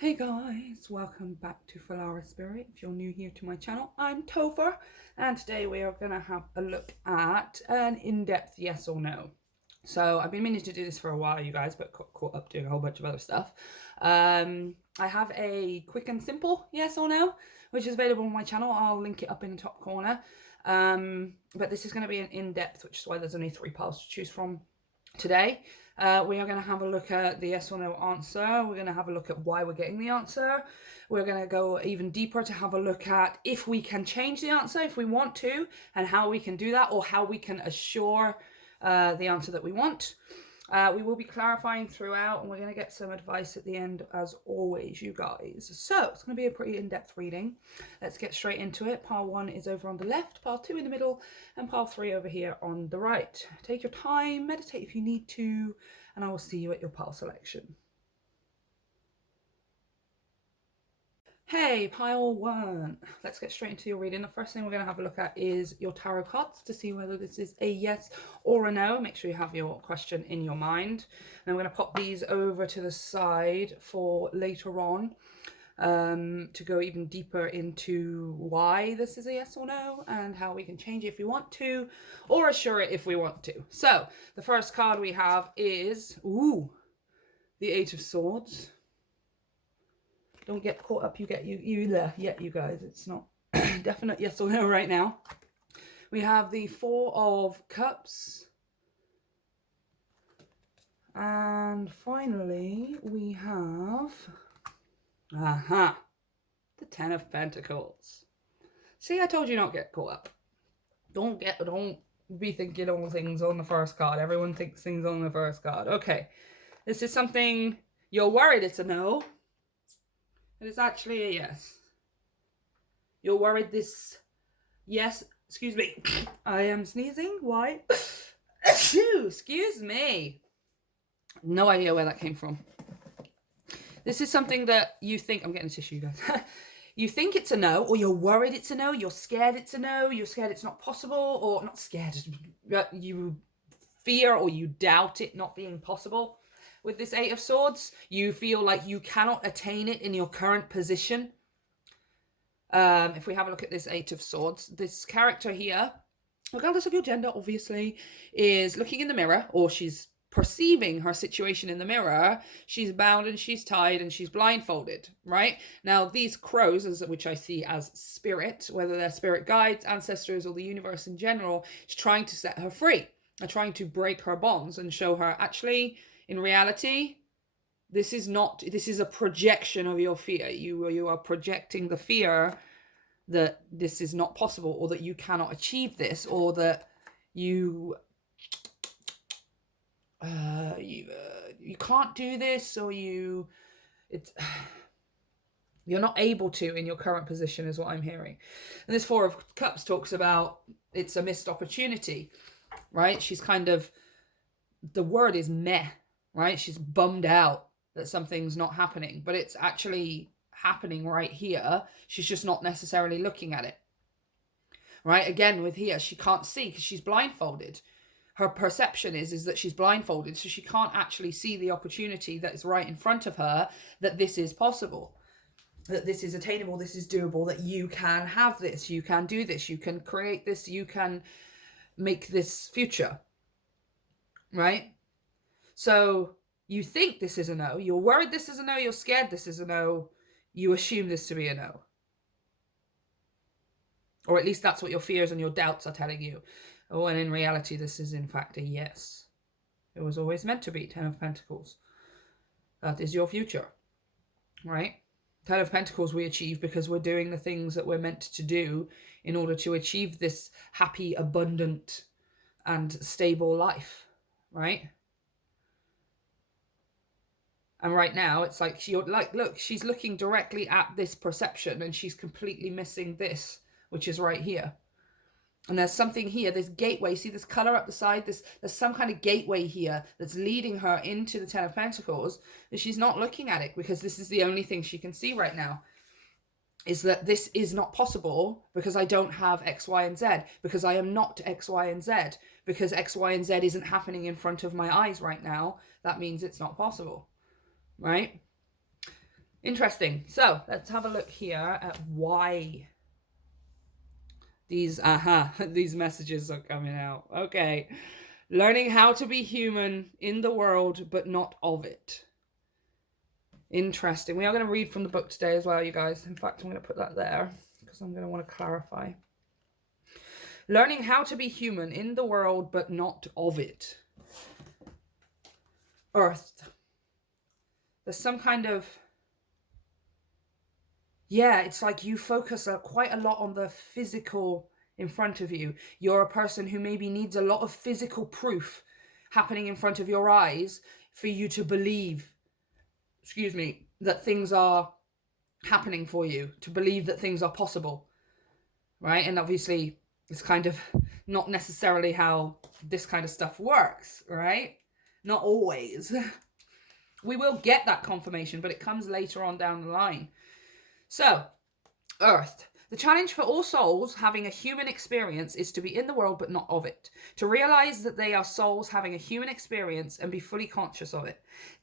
Hey guys, welcome back to Filara Spirit. If you're new here to my channel, I'm Topher, and today we are going to have a look at an in-depth yes or no. So I've been meaning to do this for a while, you guys, but got caught up doing a whole bunch of other stuff. I have a quick and simple yes or no, which is available on my channel. I'll link it up in the top corner. But this is going to be an in-depth, which is why there's only 3 piles to choose from today. We are going to have a look at the yes or no answer. We're going to have a look at why we're getting the answer. We're going to go even deeper to have a look at if we can change the answer if we want to, and how we can do that, or how we can assure the answer that we want. We will be clarifying throughout, and we're going to get some advice at the end as always, you guys. So it's going to be a pretty in-depth reading. Let's get straight into it. Pile 1 is over on the left, pile 2 in the middle, and pile 3 over here on the right. Take your time, meditate if you need to, and I will see you at your pile selection. Hey, pile 1. Let's get straight into your reading. The first thing we're going to have a look at is your tarot cards to see whether this is a yes or a no. Make sure you have your question in your mind. And I'm going to pop these over to the side for later on to go even deeper into why this is a yes or no and how we can change it if we want to, or assure it if we want to. So the first card we have is, the 8 of Swords. Don't get caught up. You there yet, you guys. It's not definite yes or no right now. We have the 4 of Cups. And finally, we have the 10 of Pentacles. See, I told you not to get caught up. Don't be thinking all things on the first card. Everyone thinks things on the first card. Okay. This is something you're worried it's a no. And it's actually a yes. You're worried this yes, excuse me, I am sneezing, why? Excuse me. No idea where that came from. This is something that you think, I'm getting a tissue, guys. You think it's a no, or you're worried it's a no, you're scared it's a no, you're scared it's not possible, or not scared, you fear or you doubt it not being possible. With this 8 of Swords, you feel like you cannot attain it in your current position. If we have a look at this 8 of Swords, this character here, regardless of your gender, obviously, is looking in the mirror, or she's perceiving her situation in the mirror. She's bound and she's tied and she's blindfolded, right? Now, these crows, which I see as spirit, whether they're spirit guides, ancestors, or the universe in general, is trying to set her free. Are trying to break her bonds and show her, actually, in reality, this is a projection of your fear. You are projecting the fear that this is not possible, or that you cannot achieve this, or that you can't do this, or you're not able to in your current position, is what I'm hearing. And this 4 of Cups talks about it's a missed opportunity, right? She's kind of, the word is meh, right? She's bummed out that something's not happening, but it's actually happening right here. She's just not necessarily looking at it, right? Again, with here, she can't see because she's blindfolded. Her perception is that she's blindfolded, so she can't actually see the opportunity that is right in front of her, that this is possible, that this is attainable, this is doable, that you can have this, you can do this, you can create this, you can make this future, right? So you think this is a no, you're worried this is a no, you're scared this is a no, you assume this to be a no. Or at least that's what your fears and your doubts are telling you. Oh, and in reality, this is in fact a yes. It was always meant to be 10 of Pentacles. That is your future, right? 10 of Pentacles we achieve because we're doing the things that we're meant to do in order to achieve this happy, abundant, and stable life, right? And right now, it's like, you're like, look, she's looking directly at this perception and she's completely missing this, which is right here. And there's something here, this gateway, see this color up the side? There's some kind of gateway here that's leading her into the 10 of Pentacles, and she's not looking at it because this is the only thing she can see right now, is that this is not possible because I don't have X, Y, and Z, because I am not X, Y, and Z, because X, Y, and Z isn't happening in front of my eyes right now. That means it's not possible, right? Interesting. So let's have a look here at why these these messages are coming out. Okay. Learning how to be human in the world, but not of it. Interesting. We are going to read from the book today as well, you guys. In fact, I'm going to put that there because I'm going to want to clarify. Learning how to be human in the world, but not of it. Earth. There's some kind of... Yeah, it's like you focus quite a lot on the physical in front of you. You're a person who maybe needs a lot of physical proof happening in front of your eyes for you to believe, that things are happening for you, to believe that things are possible, right? And obviously, it's kind of not necessarily how this kind of stuff works, right? Not always. We will get that confirmation, but it comes later on down the line. So, Earth. The challenge for all souls having a human experience is to be in the world but not of it. To realize that they are souls having a human experience and be fully conscious of it.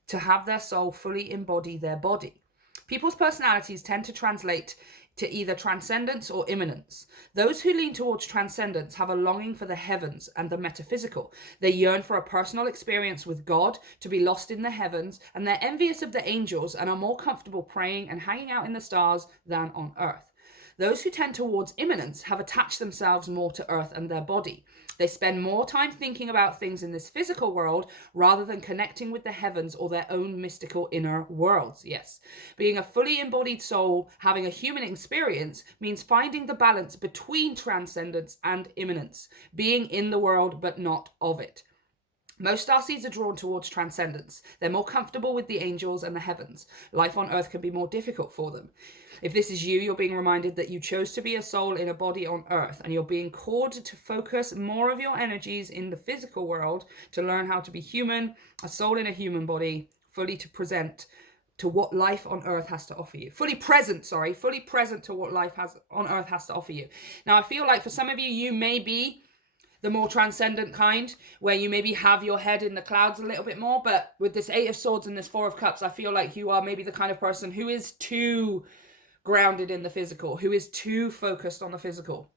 To have their soul fully embody their body. People's personalities tend to translate to either transcendence or immanence. Those who lean towards transcendence have a longing for the heavens and the metaphysical. They yearn for a personal experience with God, to be lost in the heavens, and they're envious of the angels and are more comfortable praying and hanging out in the stars than on earth. Those who tend towards immanence have attached themselves more to earth and their body. They spend more time thinking about things in this physical world rather than connecting with the heavens or their own mystical inner worlds. Yes. Being a fully embodied soul, having a human experience, means finding the balance between transcendence and immanence. Being in the world but not of it. Most starseeds are drawn towards transcendence. They're more comfortable with the angels and the heavens. Life on earth can be more difficult for them. If this is you, you're being reminded that you chose to be a soul in a body on earth, and you're being called to focus more of your energies in the physical world to learn how to be human, a soul in a human body, fully to present to what life on earth has to offer you. Fully present to what life on earth has to offer you. Now, I feel like for some of you, you may be the more transcendent kind, where you maybe have your head in the clouds a little bit more, but with this 8 of Swords and this 4 of Cups, I feel like you are maybe the kind of person who is too grounded in the physical, who is too focused on the physical.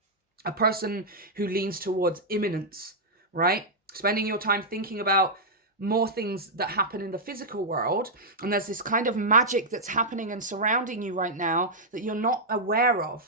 A person who leans towards immanence, right? Spending your time thinking about more things that happen in the physical world, and there's this kind of magic that's happening and surrounding you right now that you're not aware of.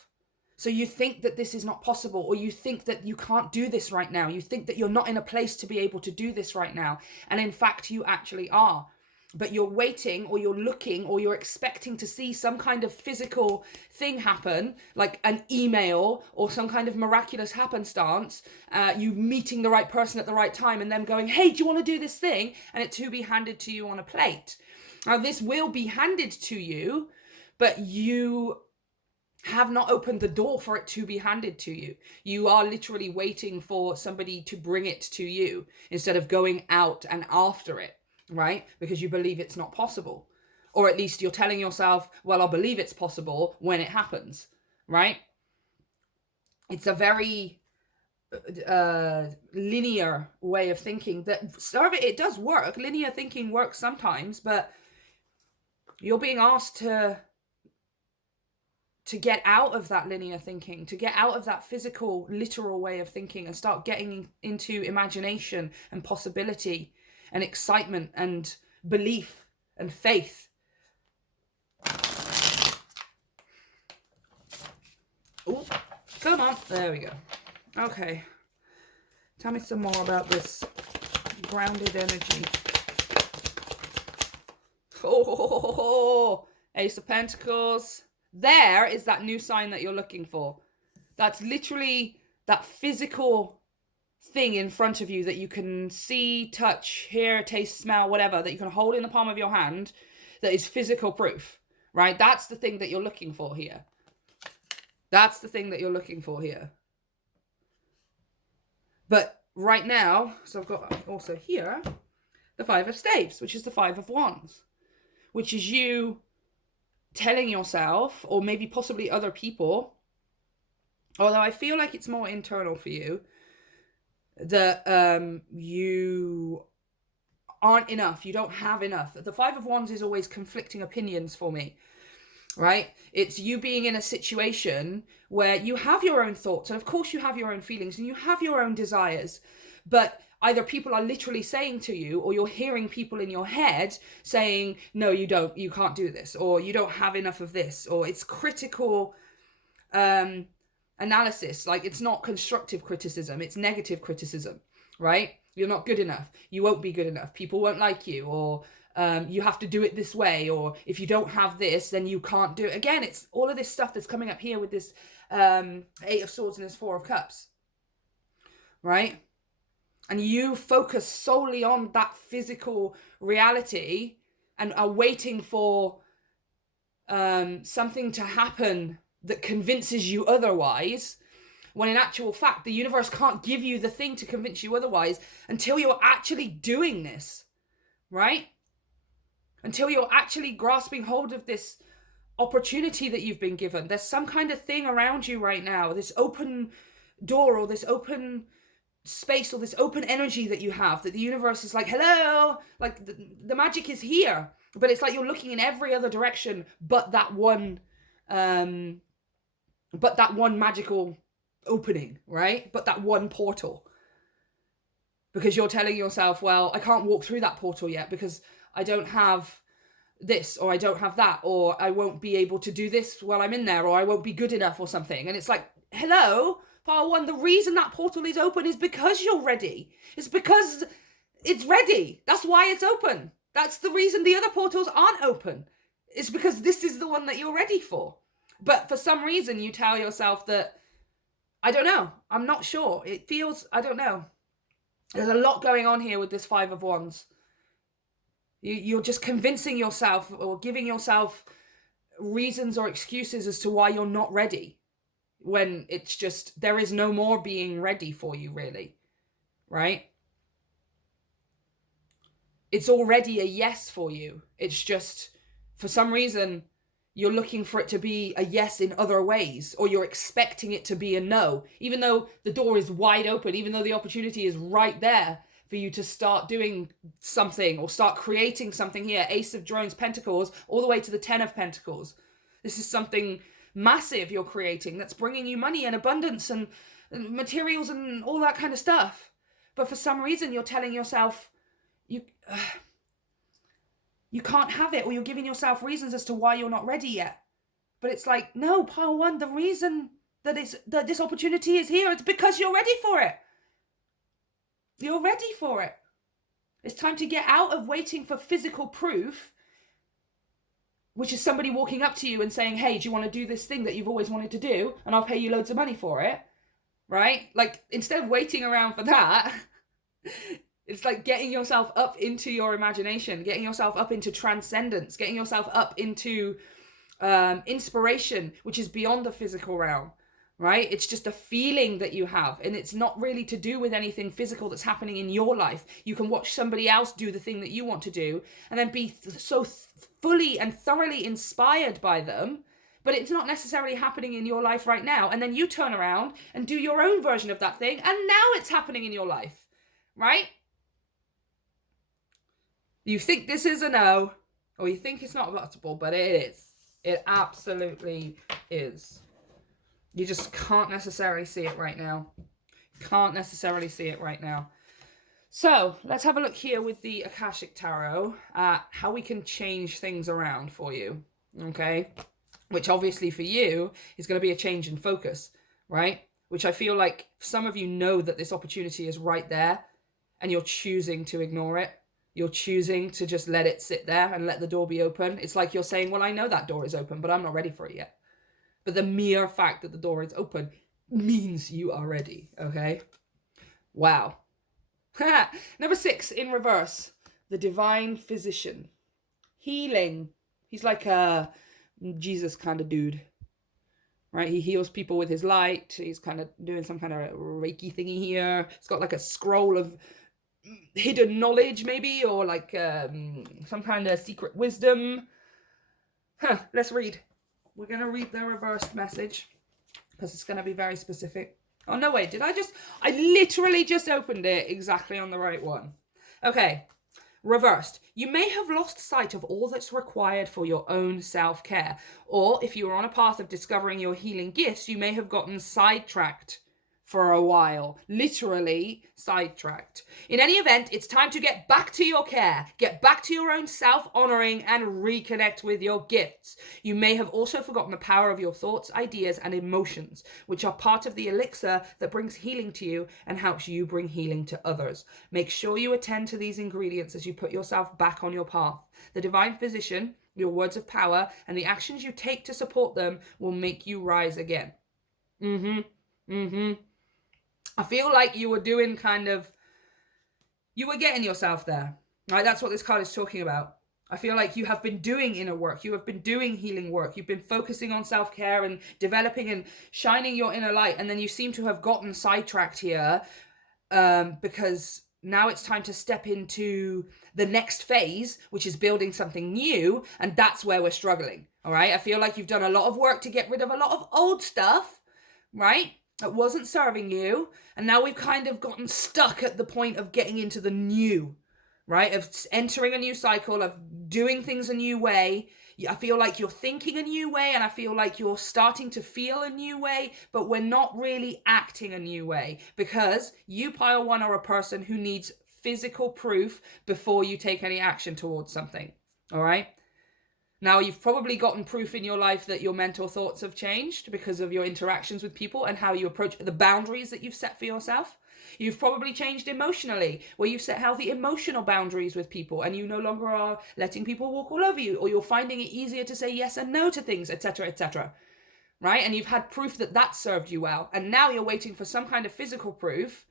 So you think that this is not possible, or you think that you can't do this right now. You think that you're not in a place to be able to do this right now. And in fact, you actually are. But you're waiting, or you're looking, or you're expecting to see some kind of physical thing happen, like an email or some kind of miraculous happenstance, you meeting the right person at the right time and them going, hey, do you want to do this thing? And it to be handed to you on a plate. Now, this will be handed to you, but you have not opened the door for it to be handed to you. You are literally waiting for somebody to bring it to you instead of going out and after it, right? Because you believe it's not possible. Or at least you're telling yourself, well, I'll believe it's possible when it happens, right? It's a very linear way of thinking that it does work. Linear thinking works sometimes, but you're being asked to get out of that linear thinking, to get out of that physical, literal way of thinking and start getting into imagination and possibility and excitement and belief and faith. Oh, come on. There we go. Okay. Tell me some more about this grounded energy. Oh, Ace of Pentacles. There is that new sign that you're looking for. That's literally that physical thing in front of you that you can see, touch, hear, taste, smell, whatever, that you can hold in the palm of your hand, that is physical proof, right? That's the thing that you're looking for here. That's the thing that you're looking for here. But right now, so I've got also here the 5 of Staves, which is the 5 of Wands, which is you telling yourself, or maybe possibly other people, although I feel like it's more internal for you, that you aren't enough, you don't have enough. The 5 of Wands is always conflicting opinions for me. right? It's you being in a situation where you have your own thoughts, and of course you have your own feelings and you have your own desires, but either people are literally saying to you, or you're hearing people in your head saying, no, you don't, you can't do this, or you don't have enough of this, or it's critical analysis. Like, it's not constructive criticism, it's negative criticism, right? You're not good enough, you won't be good enough, people won't like you, or you have to do it this way, or if you don't have this, then you can't do it. Again, it's all of this stuff that's coming up here with this 8 of Swords and this 4 of Cups, right? And you focus solely on that physical reality and are waiting for something to happen that convinces you otherwise, when in actual fact, the universe can't give you the thing to convince you otherwise until you're actually doing this, right? Until you're actually grasping hold of this opportunity that you've been given. There's some kind of thing around you right now, this open door, or this open space, or this open energy that you have, that the universe is like, hello, like the magic is here, but it's like you're looking in every other direction but that one magical opening, right? But that one portal, because you're telling yourself, well, I can't walk through that portal yet because I don't have this, or I don't have that, or I won't be able to do this while I'm in there, or I won't be good enough or something. And it's like, hello, pile one, the reason that portal is open is because you're ready. It's because it's ready. That's why it's open. That's the reason the other portals aren't open. It's because this is the one that you're ready for. But for some reason you tell yourself that, I don't know, I'm not sure. It feels, I don't know. There's a lot going on here with this 5 of Wands. You're just convincing yourself, or giving yourself reasons or excuses as to why you're not ready, when it's just, there is no more being ready for you, really, right? It's already a yes for you. It's just, for some reason, you're looking for it to be a yes in other ways, or you're expecting it to be a no, even though the door is wide open, even though the opportunity is right there for you to start doing something, or start creating something here. Ace of Drones, Pentacles, all the way to the 10 of Pentacles. This is something massive you're creating that's bringing you money and abundance and materials and all that kind of stuff. But for some reason, you're telling yourself you can't have it, or you're giving yourself reasons as to why you're not ready yet. But it's like, no, pile one, the reason that this opportunity is here, it's because you're ready for it. You're ready for it. It's time to get out of waiting for physical proof, which is somebody walking up to you and saying, hey, do you want to do this thing that you've always wanted to do? And I'll pay you loads of money for it, right? Like, instead of waiting around for that, it's like getting yourself up into your imagination, getting yourself up into transcendence, getting yourself up into inspiration, which is beyond the physical realm, right? It's just a feeling that you have, and it's not really to do with anything physical that's happening in your life. You can watch somebody else do the thing that you want to do and then be so fully and thoroughly inspired by them, but it's not necessarily happening in your life right now. And then you turn around and do your own version of that thing, and now it's happening in your life, right? You think this is a no, or you think it's not possible, but it is. It absolutely is. You just can't necessarily see it right now. Can't necessarily see it right now. So let's have a look here with the Akashic Tarot at how we can change things around for you, okay? Which obviously for you is going to be a change in focus, right? Which I feel like some of you know that this opportunity is right there, and you're choosing to ignore it. You're choosing to just let it sit there and let the door be open. It's like you're saying, well, I know that door is open, but I'm not ready for it yet. But the mere fact that the door is open means you are ready, okay? Wow. Number 6 in reverse, the Divine Physician. Healing. He's like a Jesus kind of dude, right? He heals people with his light. He's kind of doing some kind of Reiki thingy here. He's got like a scroll of hidden knowledge maybe, or like some kind of secret wisdom. Let's read. We're going to read the reversed message because it's going to be very specific. Oh, no, wait, I literally just opened it exactly on the right one. Okay, Reversed, you may have lost sight of all that's required for your own self-care. Or if you were on a path of discovering your healing gifts, you may have gotten sidetracked for a while, literally sidetracked. In any event, it's time to get back to your care, get back to your own self-honoring, and reconnect with your gifts. You may have also forgotten the power of your thoughts, ideas, and emotions, which are part of the elixir that brings healing to you and helps you bring healing to others. Make sure you attend to these ingredients as you put yourself back on your path. The divine physician, your words of power, and the actions you take to support them will make you rise again. I feel like you were doing you were getting yourself there, right? That's what this card is talking about. I feel like you have been doing inner work. You have been doing healing work. You've been focusing on self-care and developing and shining your inner light. And then you seem to have gotten sidetracked here because now it's time to step into the next phase, which is building something new. And that's where we're struggling, all right? I feel like you've done a lot of work to get rid of a lot of old stuff, right? That wasn't serving you, and now we've kind of gotten stuck at the point of getting into the new, right? Of entering a new cycle, of doing things a new way. I feel like you're thinking a new way, and I feel like you're starting to feel a new way, but we're not really acting a new way, because you, Pile 1, are a person who needs physical proof before you take any action towards something, all right? Now, you've probably gotten proof in your life that your mental thoughts have changed because of your interactions with people and how you approach the boundaries that you've set for yourself. You've probably changed emotionally, where you've set healthy emotional boundaries with people and you no longer are letting people walk all over you, or you're finding it easier to say yes and no to things, etc., etc. Right? And you've had proof that that served you well. And now you're waiting for some kind of physical proof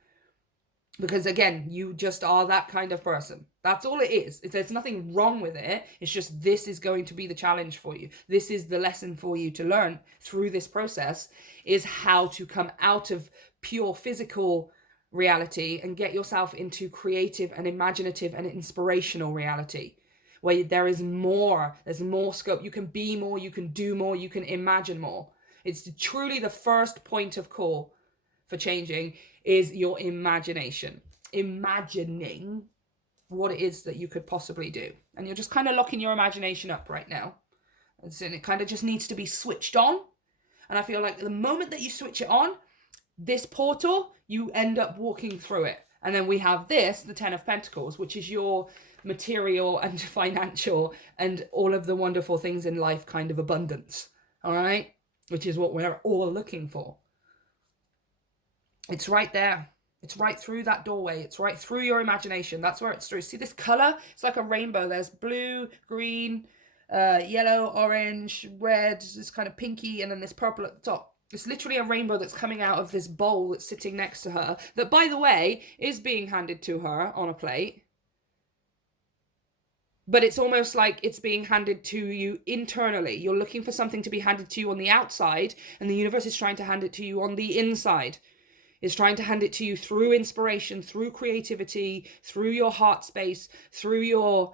because, again, you just are that kind of person. That's all it is. There's nothing wrong with it. It's just this is going to be the challenge for you. This is the lesson for you to learn through this process, is how to come out of pure physical reality and get yourself into creative and imaginative and inspirational reality, where there is more. There's more scope. You can be more. You can do more. You can imagine more. It's truly the first point of call for changing is your imagination. Imagining what it is that you could possibly do. And you're just kind of locking your imagination up right now. And so it kind of just needs to be switched on. And I feel like the moment that you switch it on, this portal, you end up walking through it. And then we have this, the 10 of Pentacles, which is your material and financial and all of the wonderful things in life kind of abundance. All right? Which is what we're all looking for. It's right there. It's right through that doorway. It's right through your imagination. That's where it's through. See this color? It's like a rainbow. There's blue, green, yellow, orange, red, this kind of pinky, and then this purple at the top. It's literally a rainbow that's coming out of this bowl that's sitting next to her, that, by the way, is being handed to her on a plate. But it's almost like it's being handed to you internally. You're looking for something to be handed to you on the outside, and the universe is trying to hand it to you on the inside. It's trying to hand it to you through inspiration, through creativity, through your heart space, through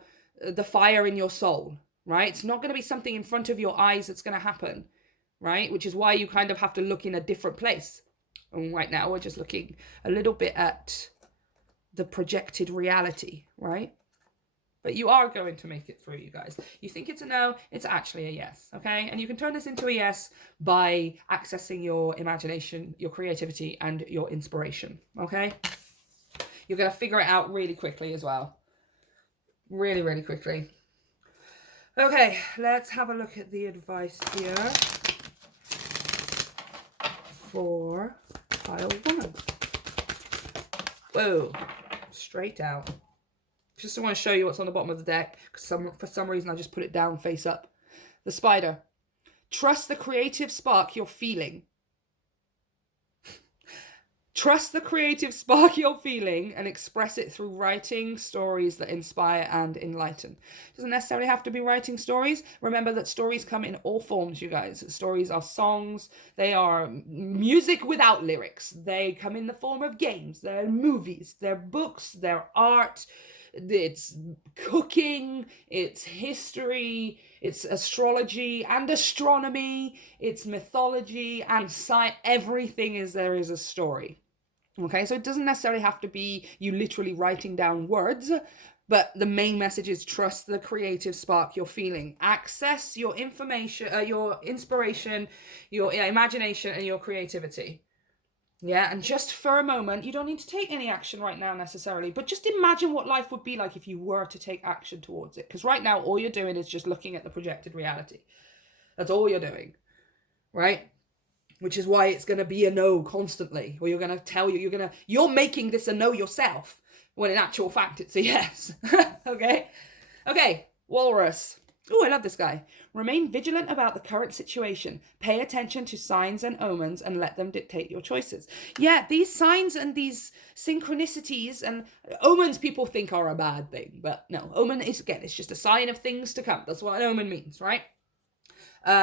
the fire in your soul, right? It's not going to be something in front of your eyes that's going to happen, right? Which is why you kind of have to look in a different place. And right now we're just looking a little bit at the projected reality, right? But you are going to make it through, you guys. You think it's a no, it's actually a yes, okay? And you can turn this into a yes by accessing your imagination, your creativity, and your inspiration, okay? You're going to figure it out really quickly as well. Really, really quickly. Okay, let's have a look at the advice here for pile 1. Whoa, straight out. Just want to show you what's on the bottom of the deck, because for some reason I just put it down face up. The spider. Trust the creative spark you're feeling. Trust the creative spark you're feeling and express it through writing stories that inspire and enlighten. It doesn't necessarily have to be writing stories. Remember that stories come in all forms, you guys. Stories are songs. They are music without lyrics. They come in the form of games. They're movies. They're books. They're art. It's cooking, it's history, it's astrology and astronomy, it's mythology and science. Everything there is a story, Okay, so it doesn't necessarily have to be you literally writing down words, but the main message is trust the creative spark you're feeling. Access your information, your inspiration, your imagination, and your creativity. Yeah, and just for a moment, you don't need to take any action right now necessarily, but just imagine what life would be like if you were to take action towards it. Because right now, all you're doing is just looking at the projected reality. That's all you're doing, right? Which is why it's going to be a no constantly, or you're going to tell you're making this a no yourself, when in actual fact it's a yes. Okay, Walrus. Oh, I love this guy. Remain vigilant about the current situation. Pay attention to signs and omens and let them dictate your choices. Yeah, these signs and these synchronicities and omens people think are a bad thing, but no, omen is, again, it's just a sign of things to come. That's what an omen means, right?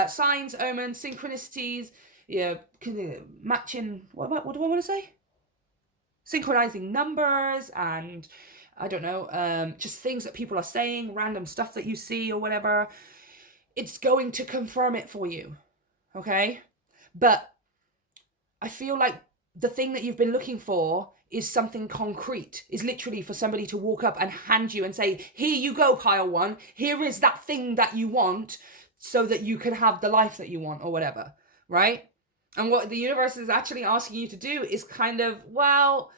Signs, omens, synchronicities, yeah, matching, what do I want to say? Synchronizing numbers and I don't know, just things that people are saying, random stuff that you see or whatever. It's going to confirm it for you, okay? But I feel like the thing that you've been looking for is something concrete, is literally for somebody to walk up and hand you and say, here you go, pile one, here is that thing that you want so that you can have the life that you want or whatever, right? And what the universe is actually asking you to do is kind of, well,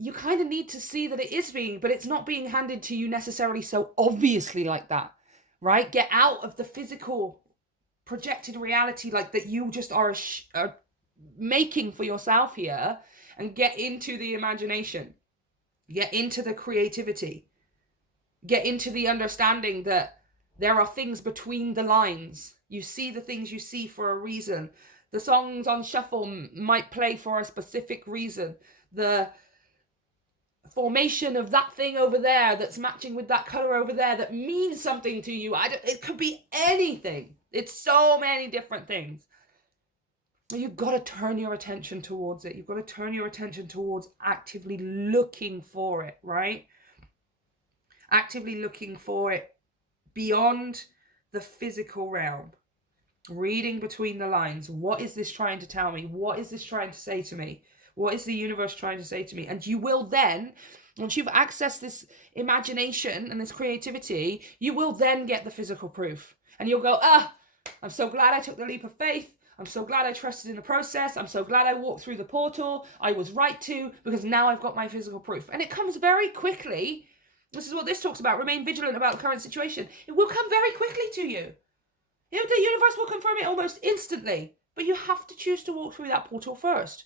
you kind of need to see that it is being, but it's not being handed to you necessarily so obviously like that, right? Get out of the physical projected reality like that you just are making for yourself here, and get into the imagination, get into the creativity, get into the understanding that there are things between the lines. You see the things you see for a reason. The songs on shuffle might play for a specific reason. The formation of that thing over there that's matching with that color over there that means something to you. It could be anything. It's so many different things. You've got to turn your attention towards it. You've got to turn your attention towards actively looking for it, right? Actively looking for it beyond the physical realm. Reading between the lines. What is this trying to tell me? What is this trying to say to me? What is the universe trying to say to me? And you will then, once you've accessed this imagination and this creativity, you will then get the physical proof. And you'll go, I'm so glad I took the leap of faith. I'm so glad I trusted in the process. I'm so glad I walked through the portal. I was right to, because now I've got my physical proof. And it comes very quickly. This is what this talks about. Remain vigilant about the current situation. It will come very quickly to you. The universe will confirm it almost instantly. But you have to choose to walk through that portal first.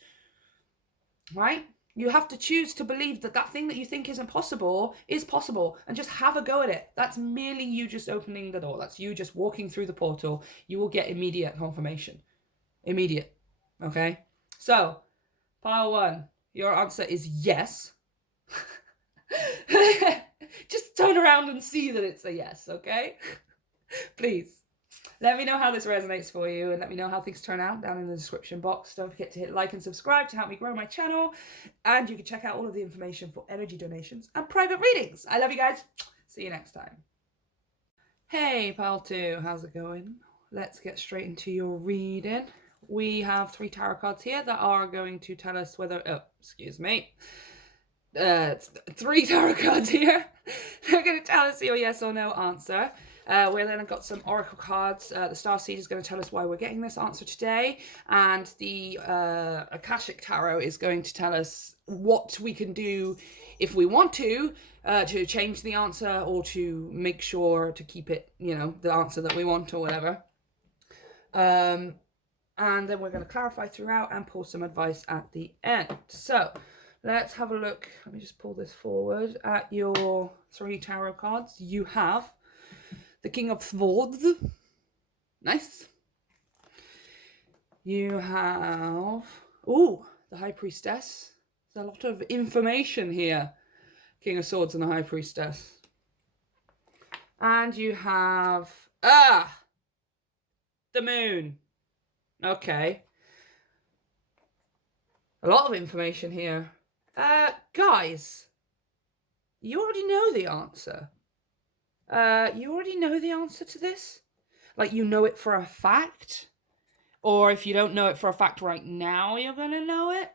Right? You have to choose to believe that that thing that you think isn't possible is possible, and just have a go at it. That's merely you just opening the door. That's you just walking through the portal. You will get immediate confirmation. Immediate. Okay? So, pile one, your answer is yes. Just turn around and see that it's a yes, okay? Please. Let me know how this resonates for you, and let me know how things turn out down in the description box. Don't forget to hit like and subscribe to help me grow my channel. And you can check out all of the information for energy donations and private readings. I love you guys. See you next time. Hey, pile two, how's it going? Let's get straight into your reading. We have 3 tarot cards here that are going to tell us whether... Oh, excuse me. 3 tarot cards here. They're going to tell us your yes or no answer. We then got some oracle cards. The Starseed is going to tell us why we're getting this answer today, and the Akashic Tarot is going to tell us what we can do if we want to change the answer, or to make sure to keep it, the answer that we want or whatever. And then we're going to clarify throughout and pull some advice at the end. So let's have a look. Let me just pull this forward at your 3 tarot cards. You have the King of Swords. Nice. You have... Ooh, the High Priestess. There's a lot of information here. King of Swords and the High Priestess. And you have... the Moon. Okay. A lot of information here. Guys, you already know the answer. You already know the answer to this? Like, you know it for a fact? Or if you don't know it for a fact right now, you're gonna know it?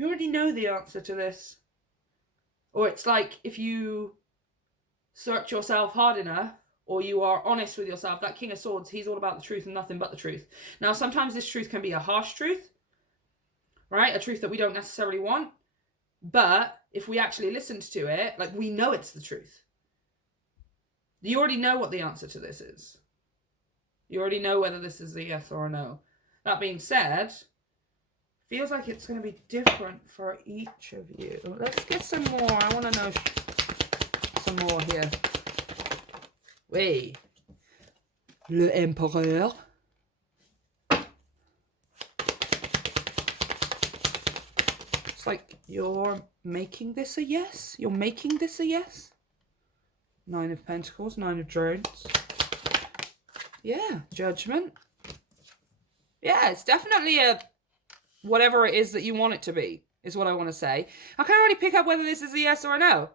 You already know the answer to this. Or it's like if you search yourself hard enough, or you are honest with yourself, that King of Swords, he's all about the truth and nothing but the truth. Now, sometimes this truth can be a harsh truth, right? A truth that we don't necessarily want. But if we actually listened to it, like, we know it's the truth. You already know what the answer to this is. You already know whether this is a yes or a no. That being said, feels like it's going to be different for each of you. Let's get some more. I want to know some more here. Oui. Le Empereur. It's like you're making this a yes. You're making this a yes. 9 of Pentacles, 9 of Drones. Yeah, Judgment. Yeah, it's definitely a whatever it is that you want it to be, is what I want to say. I can't really pick up whether this is a yes or a no.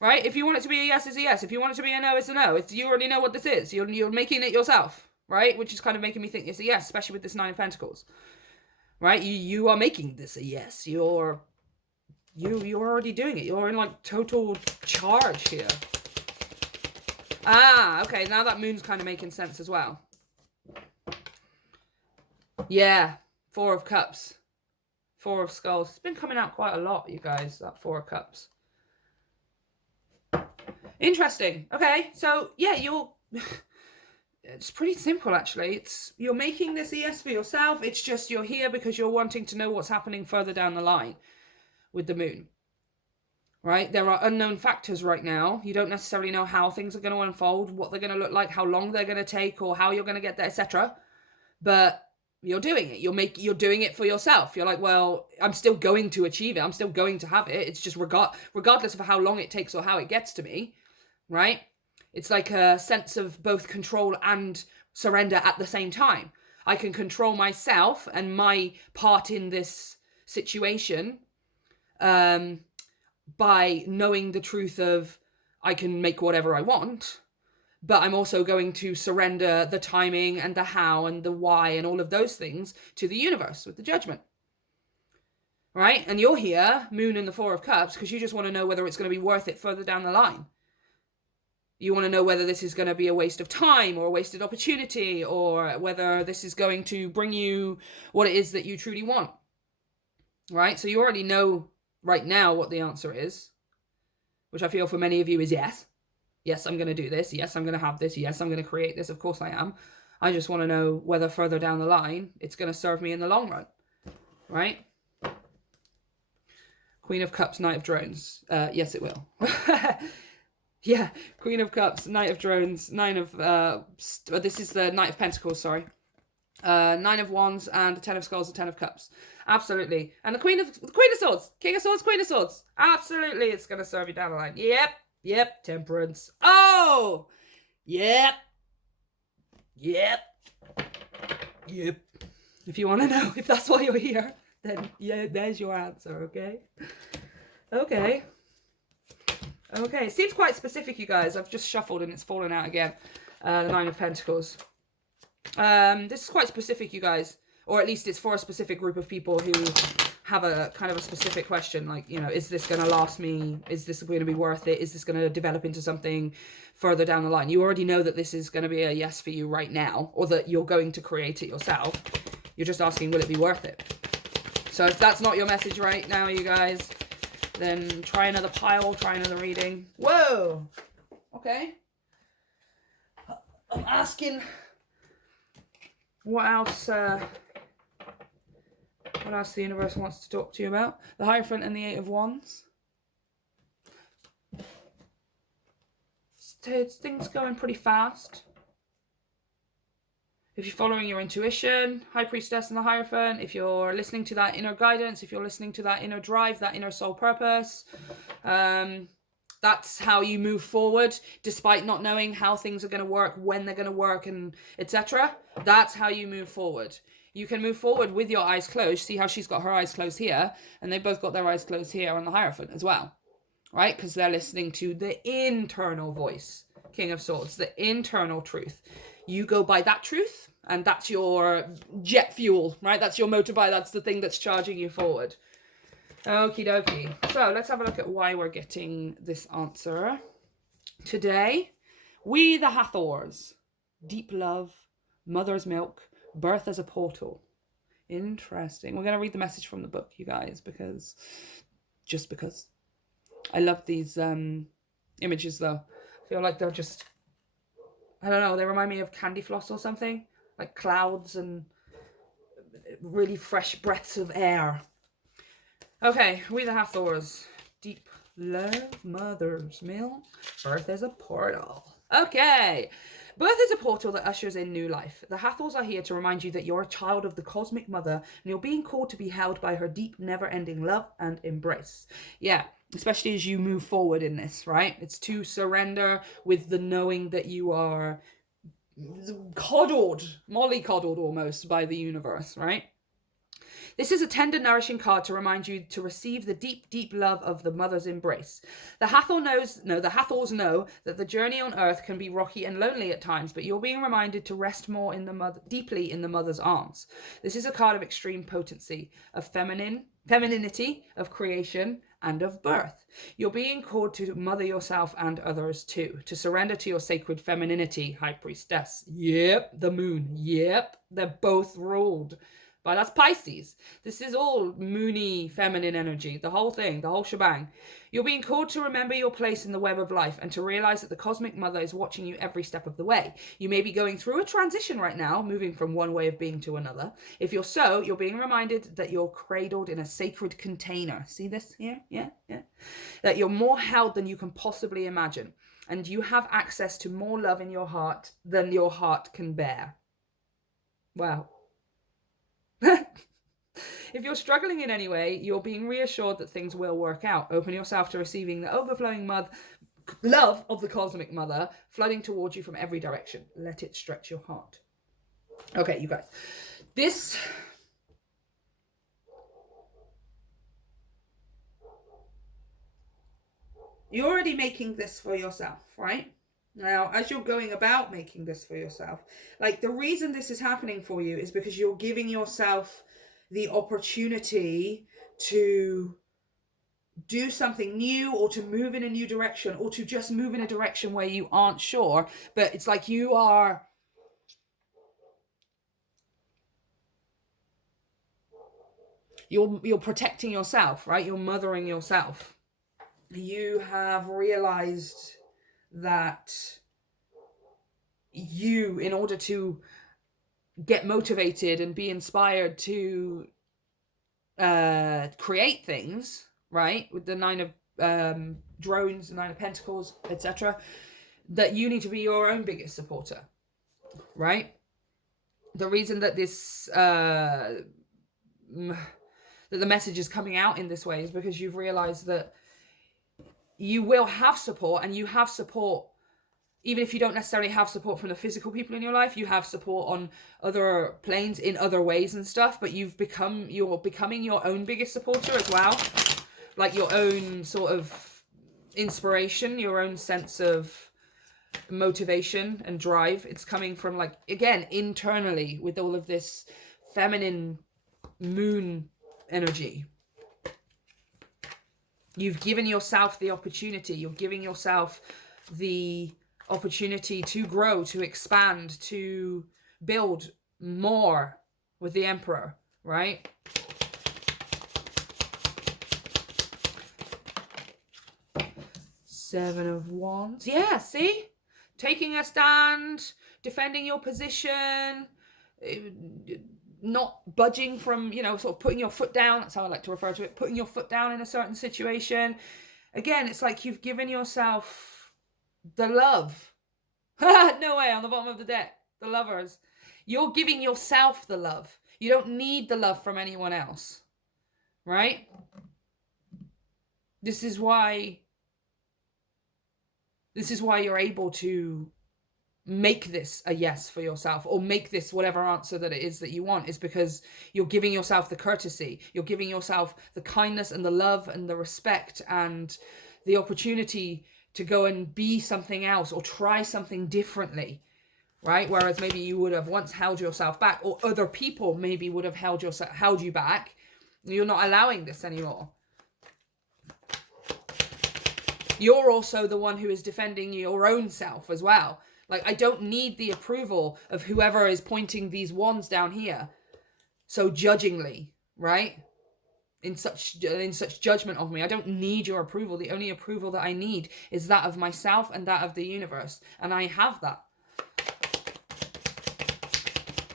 Right? If you want it to be a yes, it's a yes. If you want it to be a no, it's a no. You already know what this is. You're making it yourself. Right? Which is kind of making me think it's a yes, especially with this 9 of Pentacles. Right? You are making this a yes. You're already doing it. You're in like total charge here. Ah, okay. Now that moon's kind of making sense as well. Yeah. 4 of Cups. 4 of Skulls. It's been coming out quite a lot, you guys, that 4 of Cups. Interesting. Okay, so yeah, it's pretty simple, actually. You're making this a yes for yourself. It's just you're here because you're wanting to know what's happening further down the line with the moon. Right? There are unknown factors right now. You don't necessarily know how things are going to unfold, what they're going to look like, how long they're going to take, or how you're going to get there, etc. But you're doing it. You're doing it for yourself. You're like, well, I'm still going to achieve it. I'm still going to have it. It's just regardless of how long it takes or how it gets to me, right? It's like a sense of both control and surrender at the same time. I can control myself and my part in this situation by knowing the truth of I can make whatever I want. But I'm also going to surrender the timing and the how and the why and all of those things to the universe with the Judgment. Right? And you're here, Moon and the 4 of Cups, because you just want to know whether it's going to be worth it further down the line. You want to know whether this is going to be a waste of time or a wasted opportunity, or whether this is going to bring you what it is that you truly want. Right? So you already know right now what the answer is, which I feel for many of you is yes. Yes, I'm going to do this. Yes, I'm going to have this. Yes, I'm going to create this. Of course I am. I just want to know whether further down the line it's going to serve me in the long run. Right? Queen of Cups, Knight of Drones. Yes, it will. Yeah, Queen of Cups, Knight of Drones, 9 of... this is the Knight of Pentacles, sorry. 9 of Wands and the 10 of Skulls, the 10 of Cups. Absolutely. And the Queen of Swords. King of Swords, Queen of Swords. Absolutely, it's going to serve you down the line. Yep, Temperance. Oh! Yep. If you want to know if that's why you're here, then yeah, there's your answer, okay? Okay, seems quite specific, you guys. I've just shuffled and it's fallen out again. The 9 of Pentacles. This is quite specific, you guys. Or at least it's for a specific group of people who have a kind of a specific question. Like, you know, is this going to last me? Is this going to be worth it? Is this going to develop into something further down the line? You already know that this is going to be a yes for you right now, or that you're going to create it yourself. You're just asking, will it be worth it? So if that's not your message right now, you guys, then try another pile, try another reading. Whoa! Okay. I'm asking what else the universe wants to talk to you about. The Hierophant and the 8 of Wands. Things going pretty fast. If you're following your intuition, High Priestess and the Hierophant, if you're listening to that inner guidance, if you're listening to that inner drive, that inner soul purpose, that's how you move forward, despite not knowing how things are going to work, when they're going to work, and etc. That's how you move forward. You can move forward with your eyes closed. See how she's got her eyes closed here, and they both got their eyes closed here on the Hierophant as well, right? Because they're listening to the internal voice, King of Swords, the internal truth. You go by that truth, and that's your jet fuel, right? That's your motorbike. That's the thing that's charging you forward. Okie dokie. So let's have a look at why we're getting this answer today. We the Hathors. Deep love, mother's milk, birth as a portal. Interesting. We're going to read the message from the book, you guys, because I love these images, though. I feel like they're just, I don't know, they remind me of candy floss or something, like clouds and really fresh breaths of air. Okay, we the Hathors. Deep love, mother's milk, birth as a portal. Okay. Birth is a portal that ushers in new life. The Hathors are here to remind you that you're a child of the cosmic mother and you're being called to be held by her deep, never-ending love and embrace. Yeah, especially as you move forward in this, right? It's to surrender with the knowing that you are mollycoddled almost by the universe, right? This is a tender, nourishing card to remind you to receive the deep, deep love of the mother's embrace. The Hathors know that the journey on Earth can be rocky and lonely at times, but you're being reminded to rest more deeply in the mother's arms. This is a card of extreme potency, of femininity, of creation, and of birth. You're being called to mother yourself and others too, to surrender to your sacred femininity, High Priestess. Yep, the moon. Yep, they're both ruled. But that's Pisces. This is all moony feminine energy, the whole thing, the whole shebang. You're being called to remember your place in the web of life and to realize that the cosmic mother is watching you every step of the way. You may be going through a transition right now, moving from one way of being to another. If you're being reminded that you're cradled in a sacred container. See this here? Yeah. That you're more held than you can possibly imagine. And you have access to more love in your heart than your heart can bear. Wow. If you're struggling in any way, you're being reassured that things will work out. Open yourself to receiving the overflowing love of the cosmic mother flooding towards you from every direction. Let it stretch your heart. Okay, you guys. You're already making this for yourself, right? Now, as you're going about making this for yourself, like the reason this is happening for you is because you're giving yourself the opportunity to do something new or to move in a new direction or to just move in a direction where you aren't sure, but it's like you're protecting yourself, right? You're mothering yourself. You have realized that you, in order to get motivated and be inspired to create things, right, with the 9 of drones, the 9 of pentacles, etc., that you need to be your own biggest supporter, right? The reason that this that the message is coming out in this way is because you've realized that you will have support, and you have support even if you don't necessarily have support from the physical people in your life. You have support on other planes in other ways and stuff, but you're becoming your own biggest supporter as well, like your own sort of inspiration, your own sense of motivation and drive. It's coming from, like, again, internally with all of this feminine moon energy. You've given yourself the opportunity. You're giving yourself the opportunity to grow, to expand, to build more with the Emperor, right? Seven of Wands. Yeah, see? Taking a stand, defending your position, not budging from, sort of putting your foot down. That's how I like to refer to it. Putting your foot down in a certain situation. Again, it's like you've given yourself the love. No way, on the bottom of the deck. The Lovers. You're giving yourself the love. You don't need the love from anyone else. Right? This is why you're able to make this a yes for yourself, or make this whatever answer that it is that you want, is because you're giving yourself the courtesy, you're giving yourself the kindness and the love and the respect and the opportunity to go and be something else or try something differently, right? Whereas maybe you would have once held yourself back, or other people maybe would have held you back. You're not allowing this anymore. You're also the one who is defending your own self as well. Like, I don't need the approval of whoever is pointing these wands down here so judgingly, right? In such judgment of me. I don't need your approval. The only approval that I need is that of myself and that of the universe. And I have that.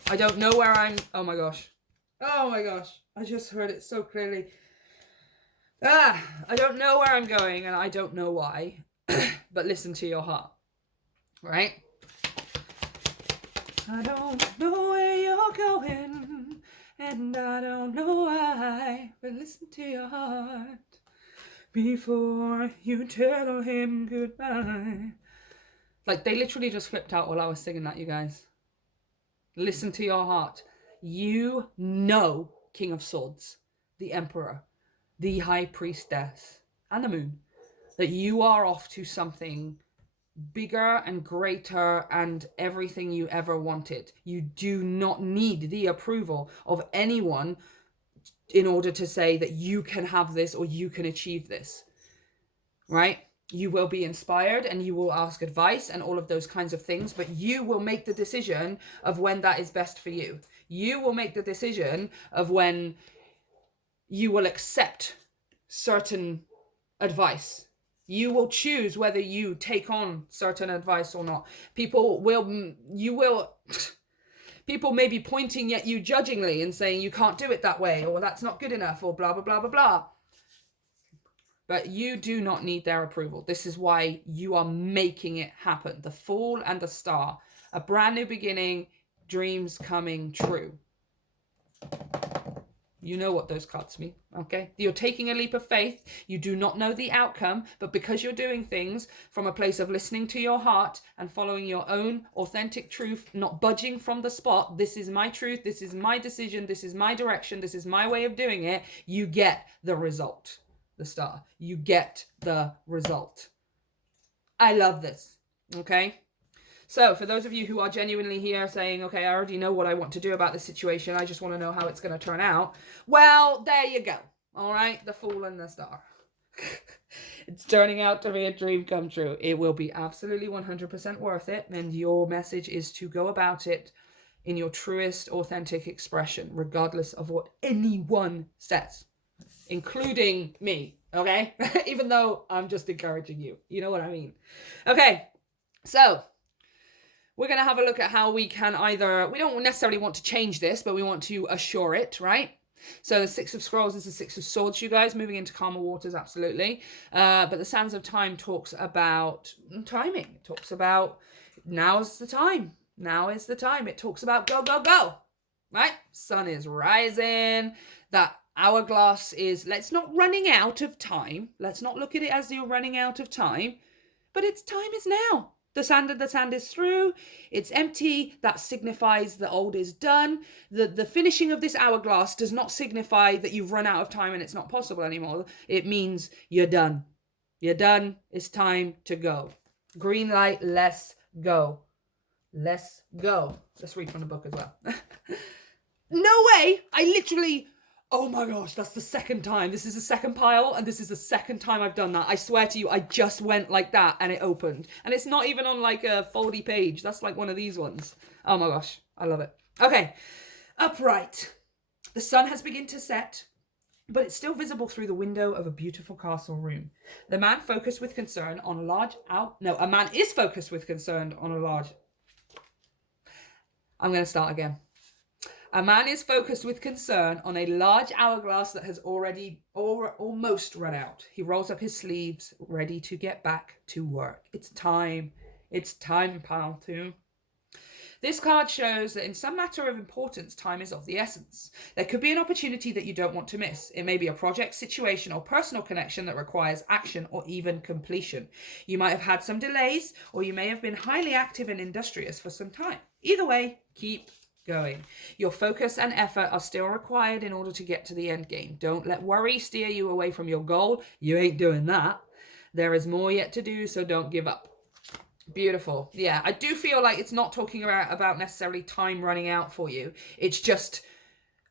I don't know where I'm... Oh my gosh. Oh my gosh. I just heard it so clearly. I don't know where I'm going and I don't know why. But listen to your heart. Right? I don't know where you're going and I don't know why. But listen to your heart before you tell him goodbye. Like, they literally just flipped out while I was singing that, you guys. Listen to your heart. You know King of Swords, the Emperor, the High Priestess, and the Moon, that you are off to something bigger and greater and everything you ever wanted. You do not need the approval of anyone in order to say that you can have this or you can achieve this, right? You will be inspired and you will ask advice and all of those kinds of things, but you will make the decision of when that is best for you. You will make the decision of when you will accept certain advice. You will choose whether you take on certain advice or not. People may be pointing at you judgingly and saying you can't do it that way, or that's not good enough, or blah, blah, blah, blah, blah. But you do not need their approval. This is why you are making it happen. The Fool and the Star. A brand new beginning, dreams coming true. You know what those cards mean, okay? You're taking a leap of faith. You do not know the outcome, but because you're doing things from a place of listening to your heart and following your own authentic truth, not budging from the spot, this is my truth, this is my decision, this is my direction, this is my way of doing it, you get the result. The Star. You get the result. I love this, okay? So for those of you who are genuinely here saying, okay, I already know what I want to do about this situation, I just want to know how it's going to turn out. Well, there you go. All right, the Fool and the Star. It's turning out to be a dream come true. It will be absolutely 100% worth it. And your message is to go about it in your truest, authentic expression, regardless of what anyone says, including me, okay? Even though I'm just encouraging you. You know what I mean? Okay, so we're going to have a look at how we can either, we don't necessarily want to change this, but we want to assure it, right? So the Six of Scrolls is the Six of Swords, you guys, moving into calmer waters, absolutely. But the Sands of Time talks about timing. It talks about now's the time. Now is the time. It talks about go, go, go, right? Sun is rising. That hourglass is, let's not running out of time. Let's not look at it as you're running out of time, but its time is now. The sand is through. It's empty. That signifies the old is done. The finishing of this hourglass does not signify that you've run out of time and it's not possible anymore. It means you're done. You're done. It's time to go. Green light, let's go. Let's go. Let's read from the book as well. No way. I literally... Oh my gosh, that's the second time. This is the second pile, and this is the second time I've done that. I swear to you, I just went like that, and it opened. And it's not even on like a foldy page. That's like one of these ones. Oh my gosh, I love it. Okay, upright. The sun has begun to set, but it's still visible through the window of a beautiful castle room. The man focused with concern on a large... a man is focused with concern on a large... I'm going to start again. A man is focused with concern on a large hourglass that has almost run out. He rolls up his sleeves, ready to get back to work. It's time. It's time, pal, too. This card shows that in some matter of importance, time is of the essence. There could be an opportunity that you don't want to miss. It may be a project, situation, or personal connection that requires action or even completion. You might have had some delays, or you may have been highly active and industrious for some time. Either way, keep going. Your focus and effort are still required in order to get to the end game. Don't let worry steer you away from your goal. You ain't doing that. There is more yet to do, so don't give up. Beautiful. Yeah, I do feel like it's not talking about necessarily time running out for you. It's just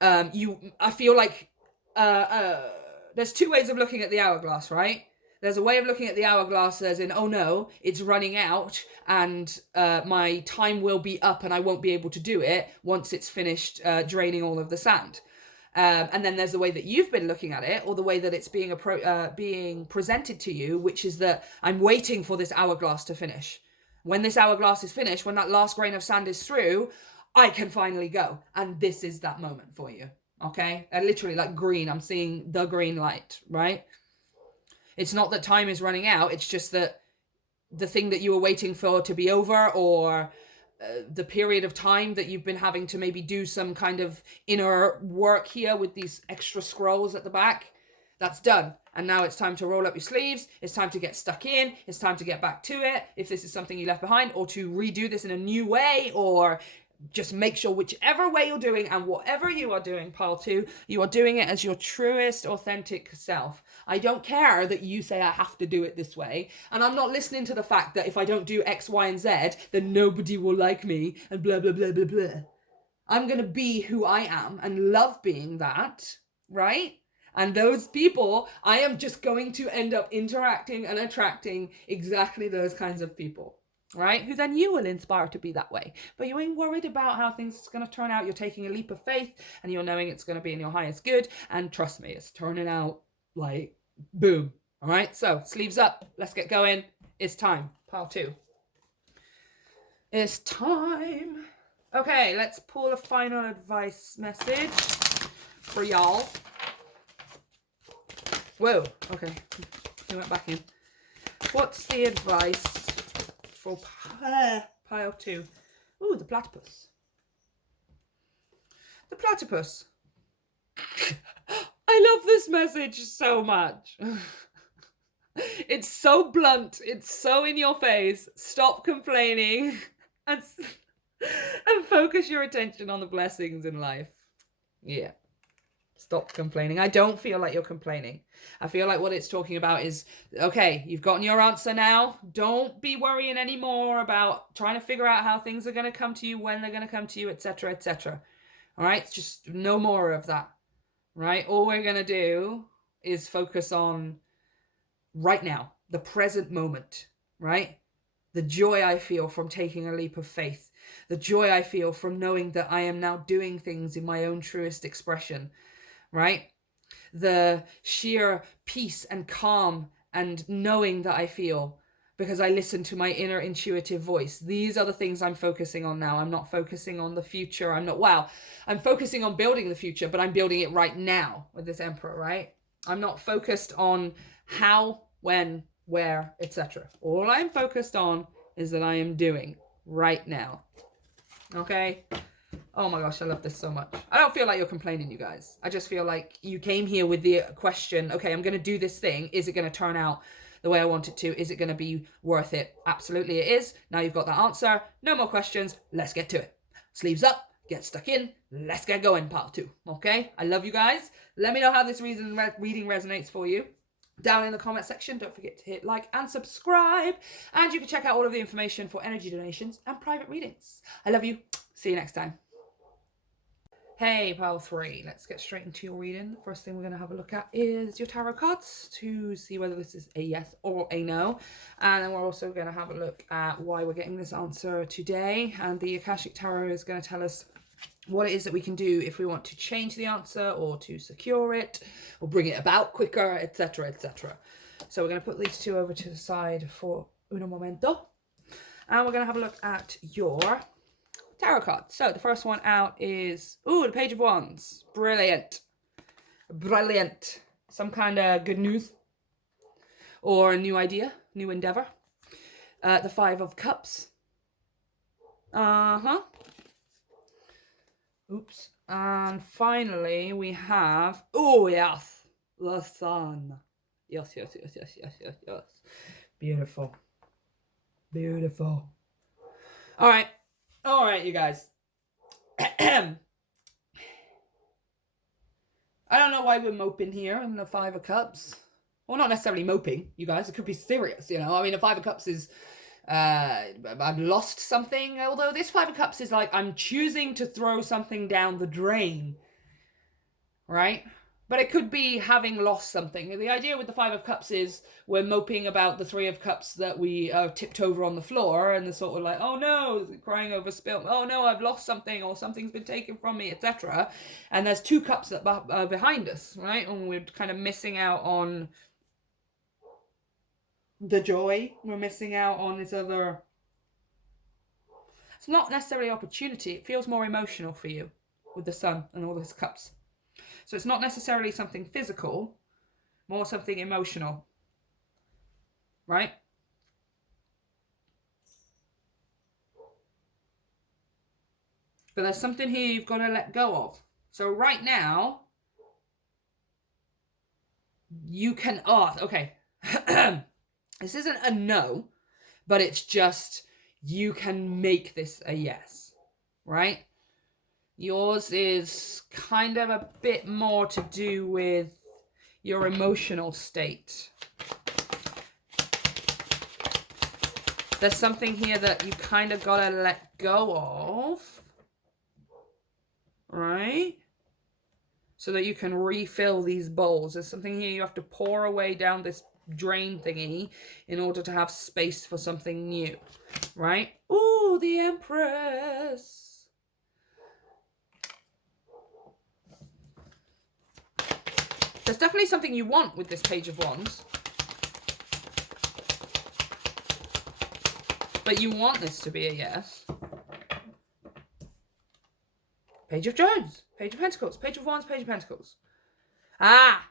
I feel like there's two ways of looking at the hourglass, right? There's a way of looking at the hourglass as in, oh no, it's running out and my time will be up and I won't be able to do it once it's finished draining all of the sand. And then there's the way that you've been looking at it, or the way that it's being presented to you, which is that I'm waiting for this hourglass to finish. When this hourglass is finished, when that last grain of sand is through, I can finally go. And this is that moment for you. Okay? Literally like green. I'm seeing the green light, right? It's not that time is running out. It's just that the thing that you were waiting for to be over, or the period of time that you've been having to maybe do some kind of inner work here with these extra scrolls at the back, that's done. And now it's time to roll up your sleeves. It's time to get stuck in. It's time to get back to it, if this is something you left behind, or to redo this in a new way, or just make sure whichever way you're doing and whatever you are doing, pile 2, you are doing it as your truest, authentic self. I don't care that you say I have to do it this way. And I'm not listening to the fact that if I don't do X, Y, and Z, then nobody will like me and blah, blah, blah, blah, blah. I'm going to be who I am and love being that, right? And those people, I am just going to end up interacting and attracting exactly those kinds of people. Right? Who then you will inspire to be that way. But you ain't worried about how things are going to turn out. You're taking a leap of faith and you're knowing it's going to be in your highest good. And trust me, it's turning out like boom. All right? So sleeves up. Let's get going. It's time. Pile 2. It's time. Okay, let's pull a final advice message for y'all. Whoa. Okay. We went back in. What's the advice for pile 2? Ooh, the platypus. The platypus. I love this message so much. It's so blunt. It's so in your face. Stop complaining and focus your attention on the blessings in life. Yeah. Stop complaining. I don't feel like you're complaining. I feel like what it's talking about is, okay, you've gotten your answer now. Don't be worrying anymore about trying to figure out how things are going to come to you, when they're going to come to you, etc., etc. All right? Just no more of that. Right? All we're going to do is focus on right now, the present moment, right? The joy I feel from taking a leap of faith. The joy I feel from knowing that I am now doing things in my own truest expression. Right? The sheer peace and calm and knowing that I feel because I listen to my inner intuitive voice. These are the things I'm focusing on now. I'm not focusing on the future. I'm focusing on building the future, but I'm building it right now with this emperor, right? I'm not focused on how, when, where, etc. All I'm focused on is that I am doing right now. Okay? Oh my gosh, I love this so much. I don't feel like you're complaining, you guys. I just feel like you came here with the question, okay, I'm going to do this thing. Is it going to turn out the way I want it to? Is it going to be worth it? Absolutely it is. Now you've got that answer. No more questions. Let's get to it. Sleeves up. Get stuck in. Let's get going, part 2. Okay? I love you guys. Let me know how this reading resonates for you. Down in the comment section, don't forget to hit like and subscribe. And you can check out all of the information for energy donations and private readings. I love you. See you next time. Hey, pile 3, let's get straight into your reading. The first thing we're going to have a look at is your tarot cards to see whether this is a yes or a no. And then we're also going to have a look at why we're getting this answer today. And the Akashic Tarot is going to tell us what it is that we can do if we want to change the answer or to secure it or bring it about quicker, etc., etc. So we're going to put these two over to the side for un momento. And we're going to have a look at your tarot card. So the first one out is, ooh, the Page of Wands. Brilliant. Brilliant. Some kind of good news or a new idea, new endeavor. The Five of Cups. Oops. And finally we have, oh yes, the Sun. Yes, yes, yes, yes, yes, yes, yes. Beautiful. Beautiful. All right. All right, you guys. I don't know why we're moping here in the Five of Cups. Well, not necessarily moping, you guys. It could be serious, you know. I mean, the Five of Cups is, I've lost something. Although this Five of Cups is like, I'm choosing to throw something down the drain. Right? But it could be having lost something. The idea with the Five of Cups is we're moping about the Three of Cups that we tipped over on the floor, and the sort of like, oh no, crying over spilt. Oh no, I've lost something, or something's been taken from me, etc. And there's two cups that are behind us, right? And we're kind of missing out on the joy. We're missing out on this other. It's not necessarily opportunity. It feels more emotional for you with the Sun and all those cups. So it's not necessarily something physical, more something emotional, right? But there's something here you've got to let go of. So right now, you can, okay. This isn't a no, but it's just, you can make this a yes, right? Yours is kind of a bit more to do with your emotional state. There's something here that you kind of gotta let go of, right? So that you can refill these bowls. There's something here you have to pour away down this drain thingy in order to have space for something new, right? Ooh, the Empress. There's definitely something you want with this Page of Wands. But you want this to be a yes. Page of Wands, Page of Pentacles, Page of Wands, Page of Pentacles. Ah!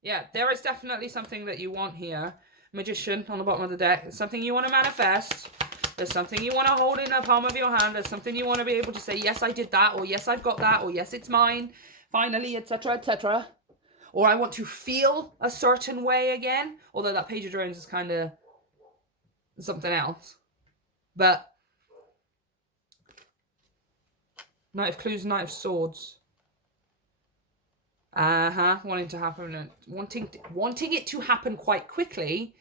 Yeah, there is definitely something that you want here. Magician on the bottom of the deck. There's something you want to manifest. There's something you want to hold in the palm of your hand. There's something you want to be able to say, yes, I did that, or yes, I've got that, or yes, it's mine, finally, etc., etc. Or I want to feel a certain way again. Although that Page of Drones is kind of something else. But Knight of Clues, Knight of Swords. Wanting to happen, wanting it to happen quite quickly.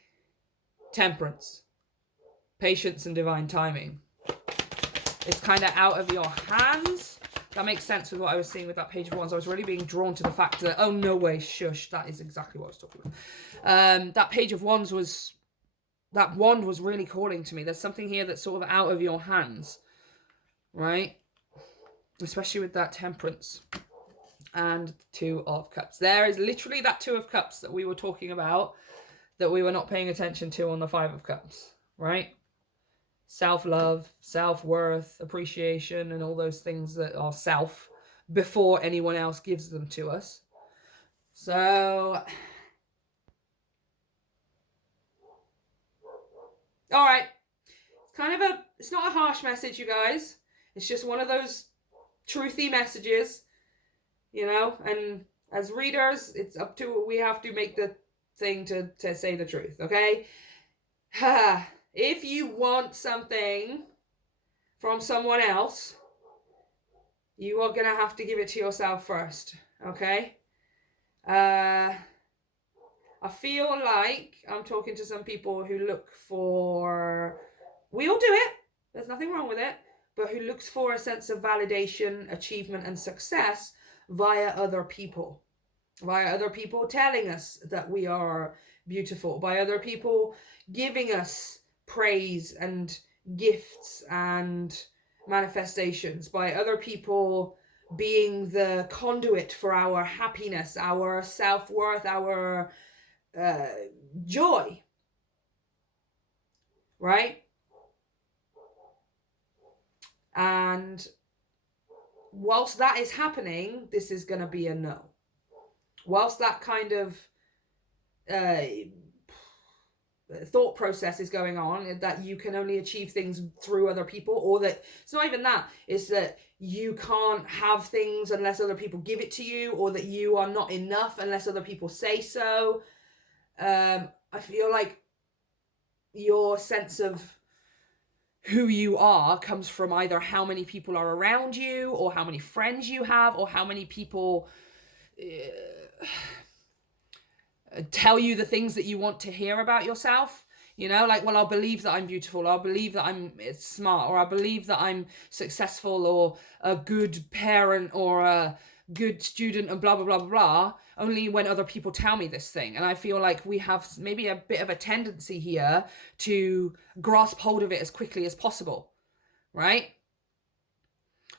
Temperance. Patience and divine timing. It's kind of out of your hands. That makes sense with what I was seeing with that Page of Wands. I was really being drawn to the fact that, oh, no way, shush. That is exactly what I was talking about. That Page of Wands was, that wand was really calling to me. There's something here that's sort of out of your hands, right? Especially with that Temperance and Two of Cups. There is literally that Two of Cups that we were talking about that we were not paying attention to on the Five of Cups, right? Self-love, self-worth, appreciation, and all those things that are self before anyone else gives them to us. So, all right. It's kind of it's not a harsh message, you guys. It's just one of those truthy messages, you know, and as readers, it's up to, we have to make the thing to say the truth, okay? If you want something from someone else, you are going to have to give it to yourself first, okay? I feel like I'm talking to some people who look for, we all do it, there's nothing wrong with it, but who looks for a sense of validation, achievement, and success via other people. Via other people telling us that we are beautiful. By other people giving us praise and gifts and manifestations. By other people being the conduit for our happiness, our self-worth, our joy. Right? And whilst that is happening, this is going to be a no. Whilst that kind of thought process is going on, that you can only achieve things through other people, or that it's not even that, it's that you can't have things unless other people give it to you, or that you are not enough unless other people say so. I feel like your sense of who you are comes from either how many people are around you, or how many friends you have, or how many people tell you the things that you want to hear about yourself. You know, like, well, I'll believe that I'm beautiful, or I'll believe that I'm smart, or I believe that I'm successful, or a good parent, or a good student and blah, blah, blah, blah, blah, only when other people tell me this thing. And I feel like we have maybe a bit of a tendency here to grasp hold of it as quickly as possible, right?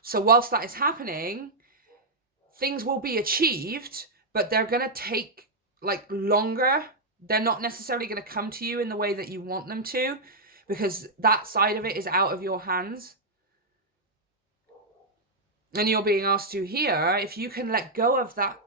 So whilst that is happening, things will be achieved, but they're going to take like longer. They're not necessarily going to come to you in the way that you want them to, because that side of it is out of your hands. And you're being asked to here, if you can let go of that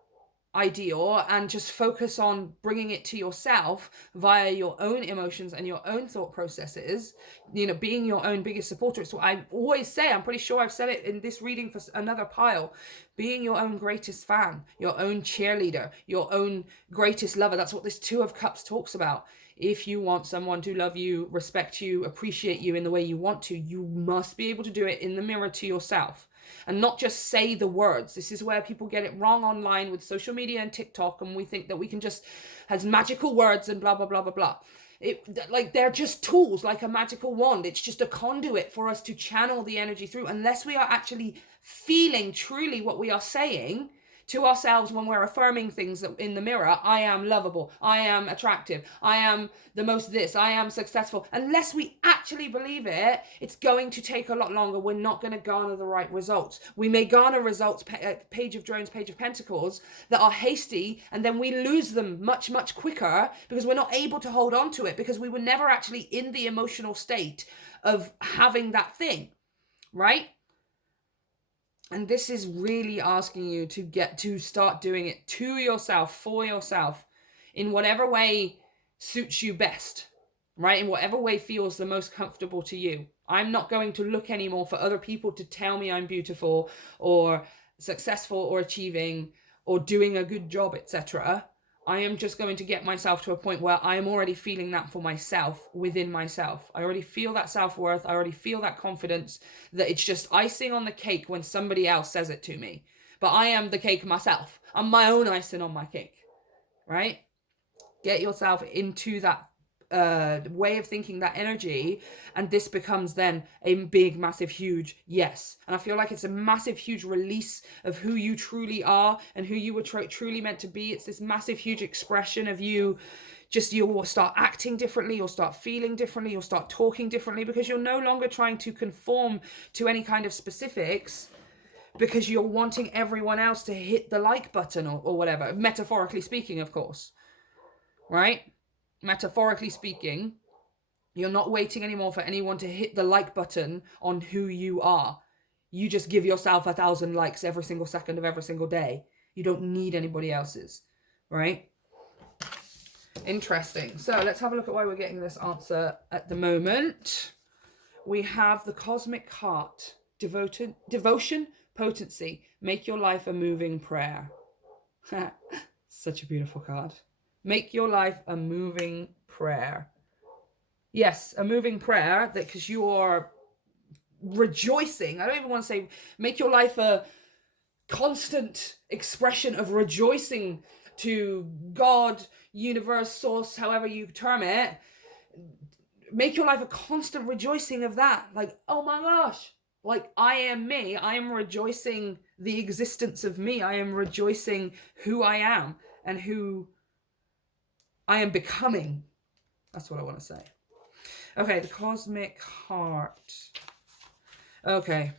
ideal and just focus on bringing it to yourself via your own emotions and your own thought processes, you know, being your own biggest supporter. It's what I always say. I'm pretty sure I've said it in this reading for another pile. Being your own greatest fan, your own cheerleader, your own greatest lover. That's what this Two of Cups talks about. If you want someone to love you, respect you, appreciate you in the way you want to, you must be able to do it in the mirror to yourself. And not just say the words. This is where people get it wrong online with social media and TikTok, and we think that we can just has magical words and blah, blah, blah, blah, blah. Like they're just tools, like a magical wand. It's just a conduit for us to channel the energy through, unless we are actually feeling truly what we are saying to ourselves when we're affirming things in the mirror. I am lovable. I am attractive. I am the most this. I am successful. Unless we actually believe it, it's going to take a lot longer. We're not going to garner the right results. We may garner results, Page of Drones, Page of Pentacles, that are hasty, and then we lose them much, much quicker because we're not able to hold on to it, because we were never actually in the emotional state of having that thing, right? And this is really asking you to get to start doing it to yourself, for yourself, in whatever way suits you best, right? In whatever way feels the most comfortable to you. I'm not going to look anymore for other people to tell me I'm beautiful or successful or achieving or doing a good job, etc. I am just going to get myself to a point where I am already feeling that for myself, within myself. I already feel that self-worth. I already feel that confidence, that it's just icing on the cake when somebody else says it to me. But I am the cake myself. I'm my own icing on my cake, right? Get yourself into that way of thinking, that energy, and this becomes then a big, massive, huge yes. And I feel like it's a massive, huge release of who you truly are and who you were truly meant to be. It's this massive, huge expression of you. Just, you'll start acting differently, you'll start feeling differently, you'll start talking differently, because you're no longer trying to conform to any kind of specifics, because you're wanting everyone else to hit the like button or whatever, metaphorically speaking, of course, right? Metaphorically speaking, you're not waiting anymore for anyone to hit the like button on who you are. You just give yourself 1,000 likes every single second of every single day. You don't need anybody else's, right? Interesting. So let's have a look at why we're getting this answer at the moment. We have the Cosmic Heart, devotion, potency, make your life a moving prayer. Such a beautiful card. Make your life a moving prayer. Yes, a moving prayer, that because you are rejoicing. I don't even want to say make your life a constant expression of rejoicing to God, universe, source, however you term it. Make your life a constant rejoicing of that. Like, oh my gosh, like I am me. I am rejoicing the existence of me. I am rejoicing who I am and who I am becoming. That's what I want to say. Okay, the Cosmic Heart. Okay.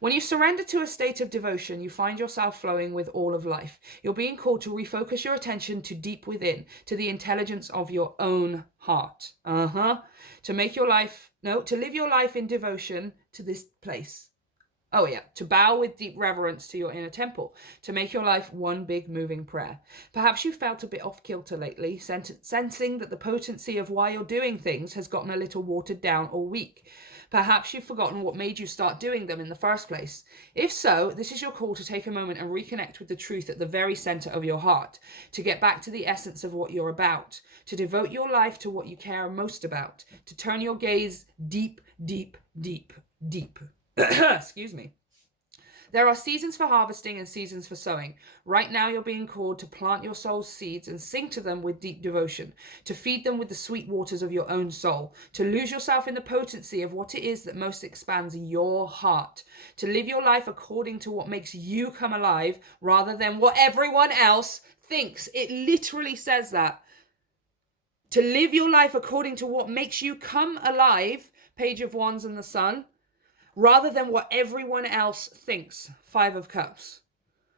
When you surrender to a state of devotion, you find yourself flowing with all of life. You're being called to refocus your attention to deep within, to the intelligence of your own heart. To live your life in devotion to this place. Oh yeah, to bow with deep reverence to your inner temple, to make your life one big moving prayer. Perhaps you felt a bit off kilter lately, sensing that the potency of why you're doing things has gotten a little watered down or weak. Perhaps you've forgotten what made you start doing them in the first place. If so, this is your call to take a moment and reconnect with the truth at the very center of your heart, to get back to the essence of what you're about, to devote your life to what you care most about, to turn your gaze deep, deep, deep, deep. Excuse me. There are seasons for harvesting and seasons for sowing. Right now you're being called to plant your soul's seeds and sing to them with deep devotion, to feed them with the sweet waters of your own soul, to lose yourself in the potency of what it is that most expands your heart, to live your life according to what makes you come alive rather than what everyone else thinks. It literally says that. To live your life according to what makes you come alive, Page of Wands and the Sun, rather than what everyone else thinks, Five of Cups.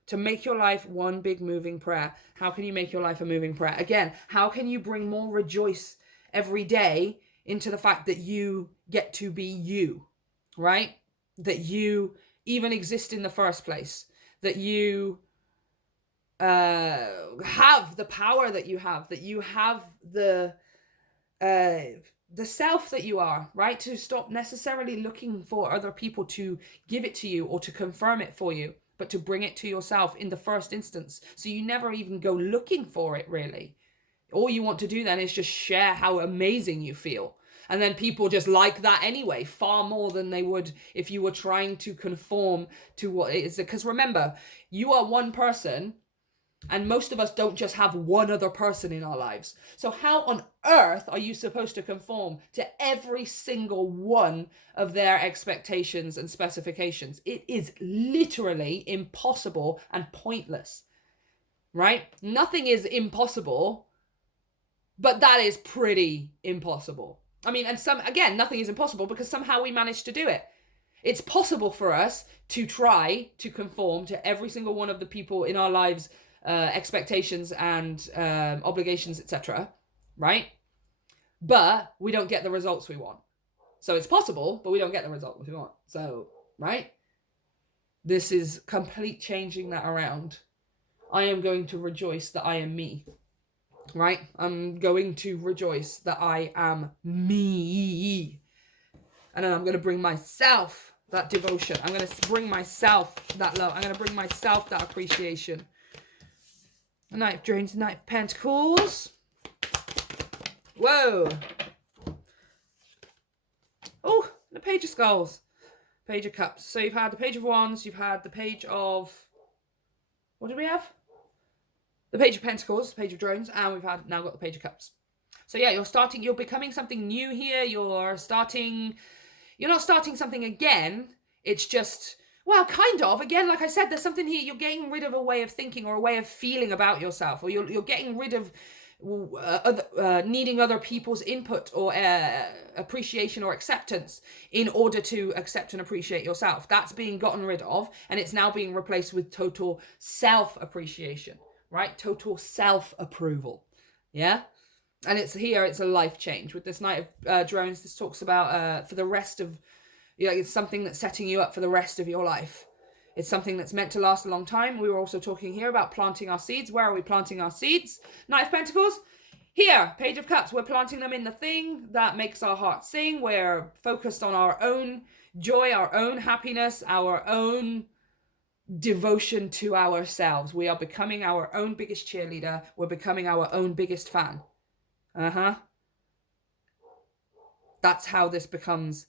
To make your life one big moving prayer. How can you make your life a moving prayer? Again, how can you bring more rejoice every day into the fact that you get to be you, right? That you even exist in the first place. That you have the power that you have the self that you are, right? To stop necessarily looking for other people to give it to you or to confirm it for you, but to bring it to yourself in the first instance. So you never even go looking for it, really. All you want to do then is just share how amazing you feel. And then people just like that anyway, far more than they would if you were trying to conform to what it is. Because remember, you are one person, and most of us don't just have one other person in our lives. So how on earth are you supposed to conform to every single one of their expectations and specifications? It is literally impossible and pointless, right? Nothing is impossible, but that is pretty impossible. I mean, and nothing is impossible because somehow we managed to do it. It's possible for us to try to conform to every single one of the people in our lives' expectations and obligations, etc., right? But we don't get the results we want. So it's possible, but we don't get the results we want. So, right? This is complete changing that around. I am going to rejoice that I am me, right? I'm going to rejoice that I am me. And then I'm going to bring myself that devotion. I'm going to bring myself that love. I'm going to bring myself that appreciation. The Knight of Dreams, the Knight of Pentacles. Whoa. Oh, the Page of Skulls. Page of Cups. So you've had the Page of Wands, you've had the Page of... What did we have? The Page of Pentacles, the Page of Drones, and we've now got the Page of Cups. So yeah, you're becoming something new here. You're not starting something again. It's just... Well, kind of. Again, like I said, there's something here. You're getting rid of a way of thinking or a way of feeling about yourself, or you're getting rid of needing other people's input or appreciation or acceptance in order to accept and appreciate yourself. That's being gotten rid of, and it's now being replaced with total self-appreciation, right? Total self-approval. Yeah? And it's a life change. With this Knight of Drones, this talks about for the rest of... it's something that's setting you up for the rest of your life. It's something that's meant to last a long time. We were also talking here about planting our seeds. Where are we planting our seeds? Knight of Pentacles. Here, Page of Cups. We're planting them in the thing that makes our heart sing. We're focused on our own joy, our own happiness, our own devotion to ourselves. We are becoming our own biggest cheerleader. We're becoming our own biggest fan. That's how this becomes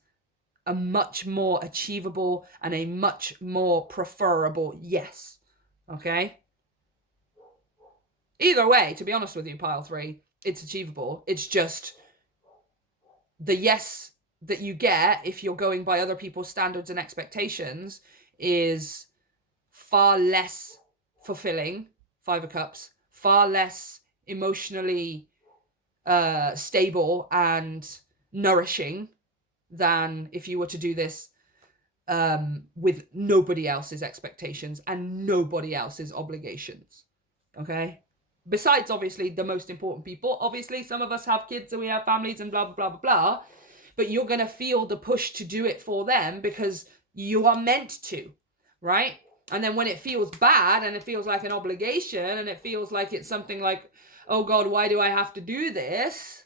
a much more achievable and a much more preferable yes. Okay? Either way, to be honest with you, pile 3, it's achievable. It's just the yes that you get if you're going by other people's standards and expectations is far less fulfilling, 5 of Cups, far less emotionally stable and nourishing than if you were to do this with nobody else's expectations and nobody else's obligations. Okay? Besides, obviously, the most important people. Obviously, some of us have kids and we have families and blah, blah, blah, blah, blah. But you're going to feel the push to do it for them because you are meant to, right? And then when it feels bad and it feels like an obligation and it feels like it's something like, oh God, why do I have to do this?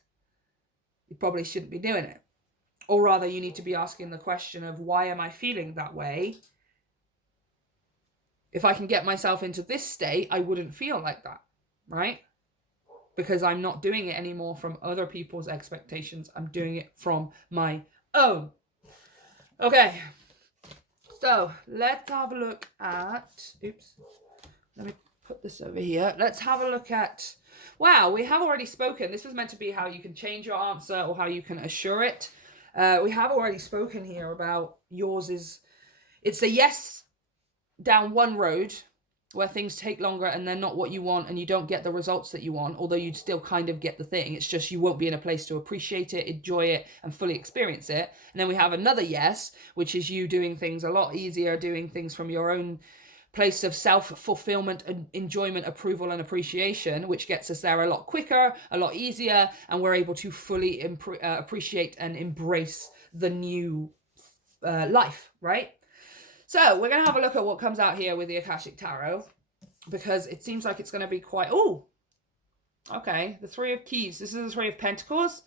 You probably shouldn't be doing it. Or rather, you need to be asking the question of, why am I feeling that way? If I can get myself into this state, I wouldn't feel like that, right? Because I'm not doing it anymore from other people's expectations. I'm doing it from my own. Okay. So let's have a look at, oops, let me put this over here. Let's have a look at, wow, we have already spoken. This was meant to be how you can change your answer or how you can assure it. We have already spoken here about yours is, it's a yes down one road where things take longer and they're not what you want and you don't get the results that you want, although you'd still kind of get the thing. It's just you won't be in a place to appreciate it, enjoy it, and fully experience it. And then we have another yes, which is you doing things a lot easier, doing things from your own place of self-fulfillment and enjoyment, approval, and appreciation, which gets us there a lot quicker, a lot easier, and we're able to fully appreciate and embrace the new life, right? So we're going to have a look at what comes out here with the Akashic Tarot, because it seems like it's going to be quite... Oh, okay. The Three of Keys. This is the Three of Pentacles.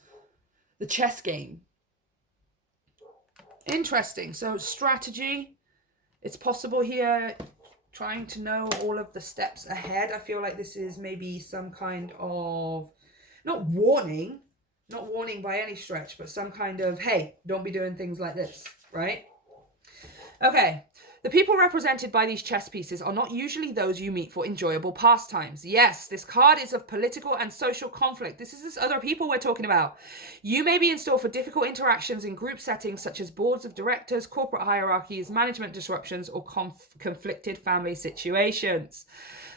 The chess game. Interesting. So strategy. It's possible here, trying to know all of the steps ahead. I feel like this is maybe some kind of... Not warning by any stretch, but some kind of, hey, don't be doing things like this, right? Okay, the people represented by these chess pieces are not usually those you meet for enjoyable pastimes. Yes, this card is of political and social conflict. This is other people we're talking about. You may be in store for difficult interactions in group settings such as boards of directors, corporate hierarchies, management disruptions, or conflicted family situations.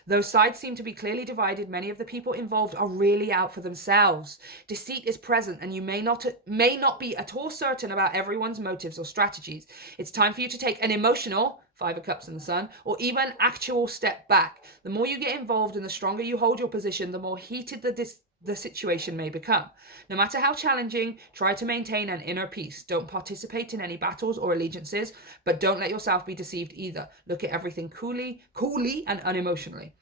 Though sides seem to be clearly divided, many of the people involved are really out for themselves. Deceit is present, and you may not be at all certain about everyone's motives or strategies. It's time for you to take an emotional, Five of Cups in the Sun, or even actual step back. The more you get involved and the stronger you hold your position, the more heated the situation may become. No matter how challenging, try to maintain an inner peace. Don't participate in any battles or allegiances, but don't let yourself be deceived either. Look at everything coolly and unemotionally.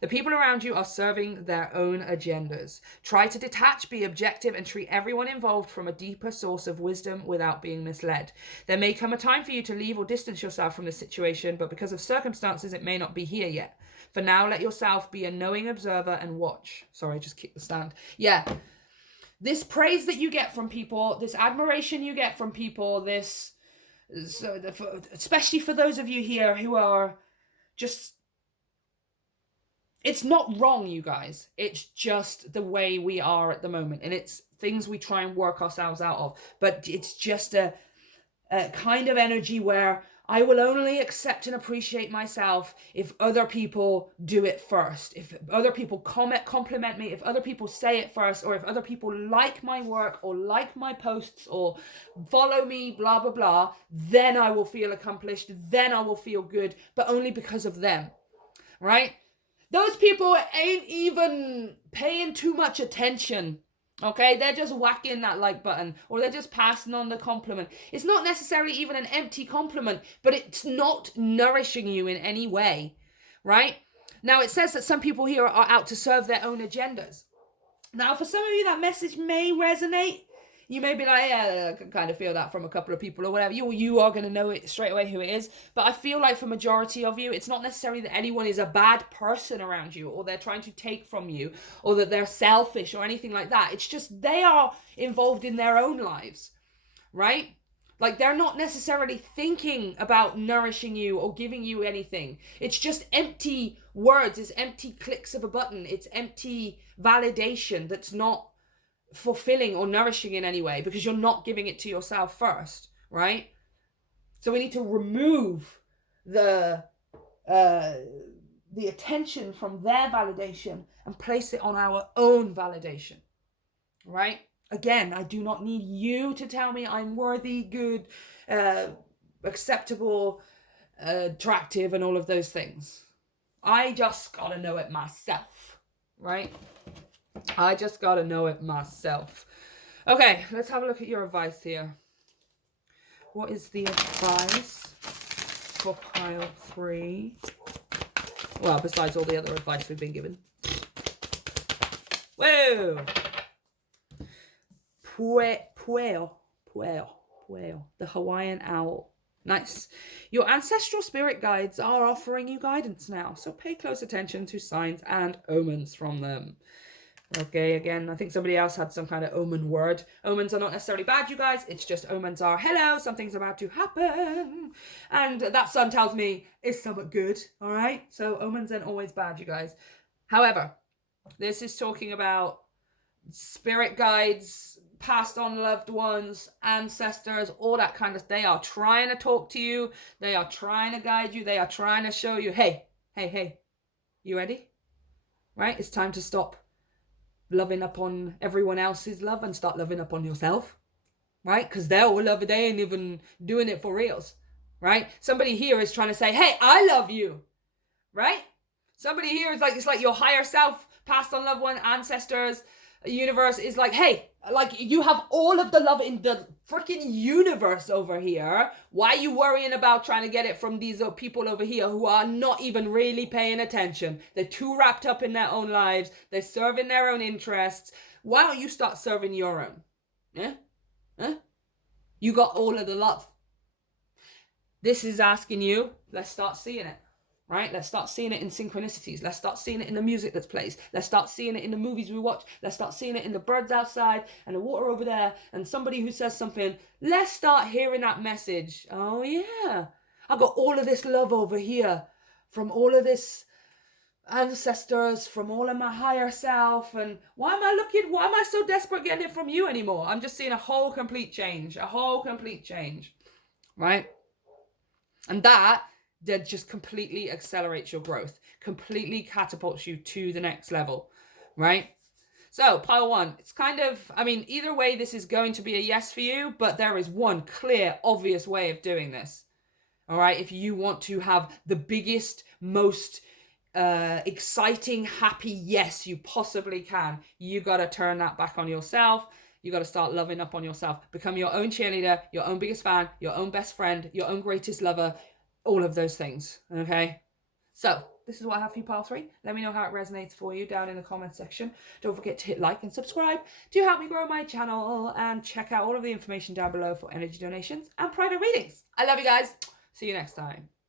The people around you are serving their own agendas. Try to detach, be objective, and treat everyone involved from a deeper source of wisdom without being misled. There may come a time for you to leave or distance yourself from this situation, but because of circumstances, it may not be here yet. For now, let yourself be a knowing observer and watch. Sorry, I just kicked the stand. Yeah. This praise that you get from people, this admiration you get from people, this, especially for those of you here who are just, it's not wrong, you guys. It's just the way we are at the moment. And it's things we try and work ourselves out of. But it's just a kind of energy where I will only accept and appreciate myself if other people do it first. If other people compliment me, if other people say it first, or if other people like my work or like my posts or follow me, blah, blah, blah, then I will feel accomplished. Then I will feel good, but only because of them, right? Those people ain't even paying too much attention. Okay, they're just whacking that like button, or they're just passing on the compliment. It's not necessarily even an empty compliment, but it's not nourishing you in any way, right? Now, it says that some people here are out to serve their own agendas. Now, for some of you, that message may resonate. You may be like, yeah, I can kind of feel that from a couple of people or whatever. You are going to know it straight away who it is. But I feel like for majority of you, it's not necessarily that anyone is a bad person around you or they're trying to take from you or that they're selfish or anything like that. It's just they are involved in their own lives, right? Like they're not necessarily thinking about nourishing you or giving you anything. It's just empty words. It's empty clicks of a button. It's empty validation that's not fulfilling or nourishing in any way because you're not giving it to yourself first, right? So we need to remove the attention from their validation and place it on our own validation, right? Again, I do not need you to tell me I'm worthy, good, acceptable, attractive, and all of those things. I just gotta know it myself, right? I just gotta know it myself. Okay, let's have a look at your advice here. What is the advice for pile 3? Well, besides all the other advice we've been given. Whoa! Pueo. The Hawaiian owl. Nice. Your ancestral spirit guides are offering you guidance now, so pay close attention to signs and omens from them. Okay, again, I think somebody else had some kind of omen word. Omens are not necessarily bad, you guys. It's just omens are, hello, something's about to happen. And that sun tells me it's something good, all right? So omens aren't always bad, you guys. However, this is talking about spirit guides, passed on loved ones, ancestors, all that kind of. They are trying to talk to you. They are trying to guide you. They are trying to show you, hey, you ready? Right? It's time to stop loving up on everyone else's love and start loving up on yourself, right? Because they're all love, they ain't even doing it for reals, right? Somebody here is trying to say, hey, I love you, right? Somebody here is like, it's like your higher self, passed on loved one, ancestors, universe is like, hey, like you have all of the love in the freaking universe over here. Why are you worrying about trying to get it from these people over here who are not even really paying attention? They're too wrapped up in their own lives. They're serving their own interests. Why don't you start serving your own? Yeah? Huh? You got all of the love. This is asking you, let's start seeing it. Right? Let's start seeing it in synchronicities. Let's start seeing it in the music that's plays. Let's start seeing it in the movies we watch. Let's start seeing it in the birds outside and the water over there and somebody who says something. Let's start hearing that message. Oh yeah, I got all of this love over here from all of this ancestors, from all of my higher self. And why am I so desperate getting it from you anymore? I'm just seeing a whole complete change, right? And that just completely accelerates your growth, completely catapults you to the next level, right? So pile one, it's kind of, I mean, either way, this is going to be a yes for you, but there is one clear, obvious way of doing this. All right. If you want to have the biggest, most exciting, happy yes you possibly can, you got to turn that back on yourself. You got to start loving up on yourself. Become your own cheerleader, your own biggest fan, your own best friend, your own greatest lover, all of those things, okay? So, this is what I have for you, pile 3. Let me know how it resonates for you down in the comment section. Don't forget to hit like and subscribe to help me grow my channel, and check out all of the information down below for energy donations and private readings. I love you guys. See you next time.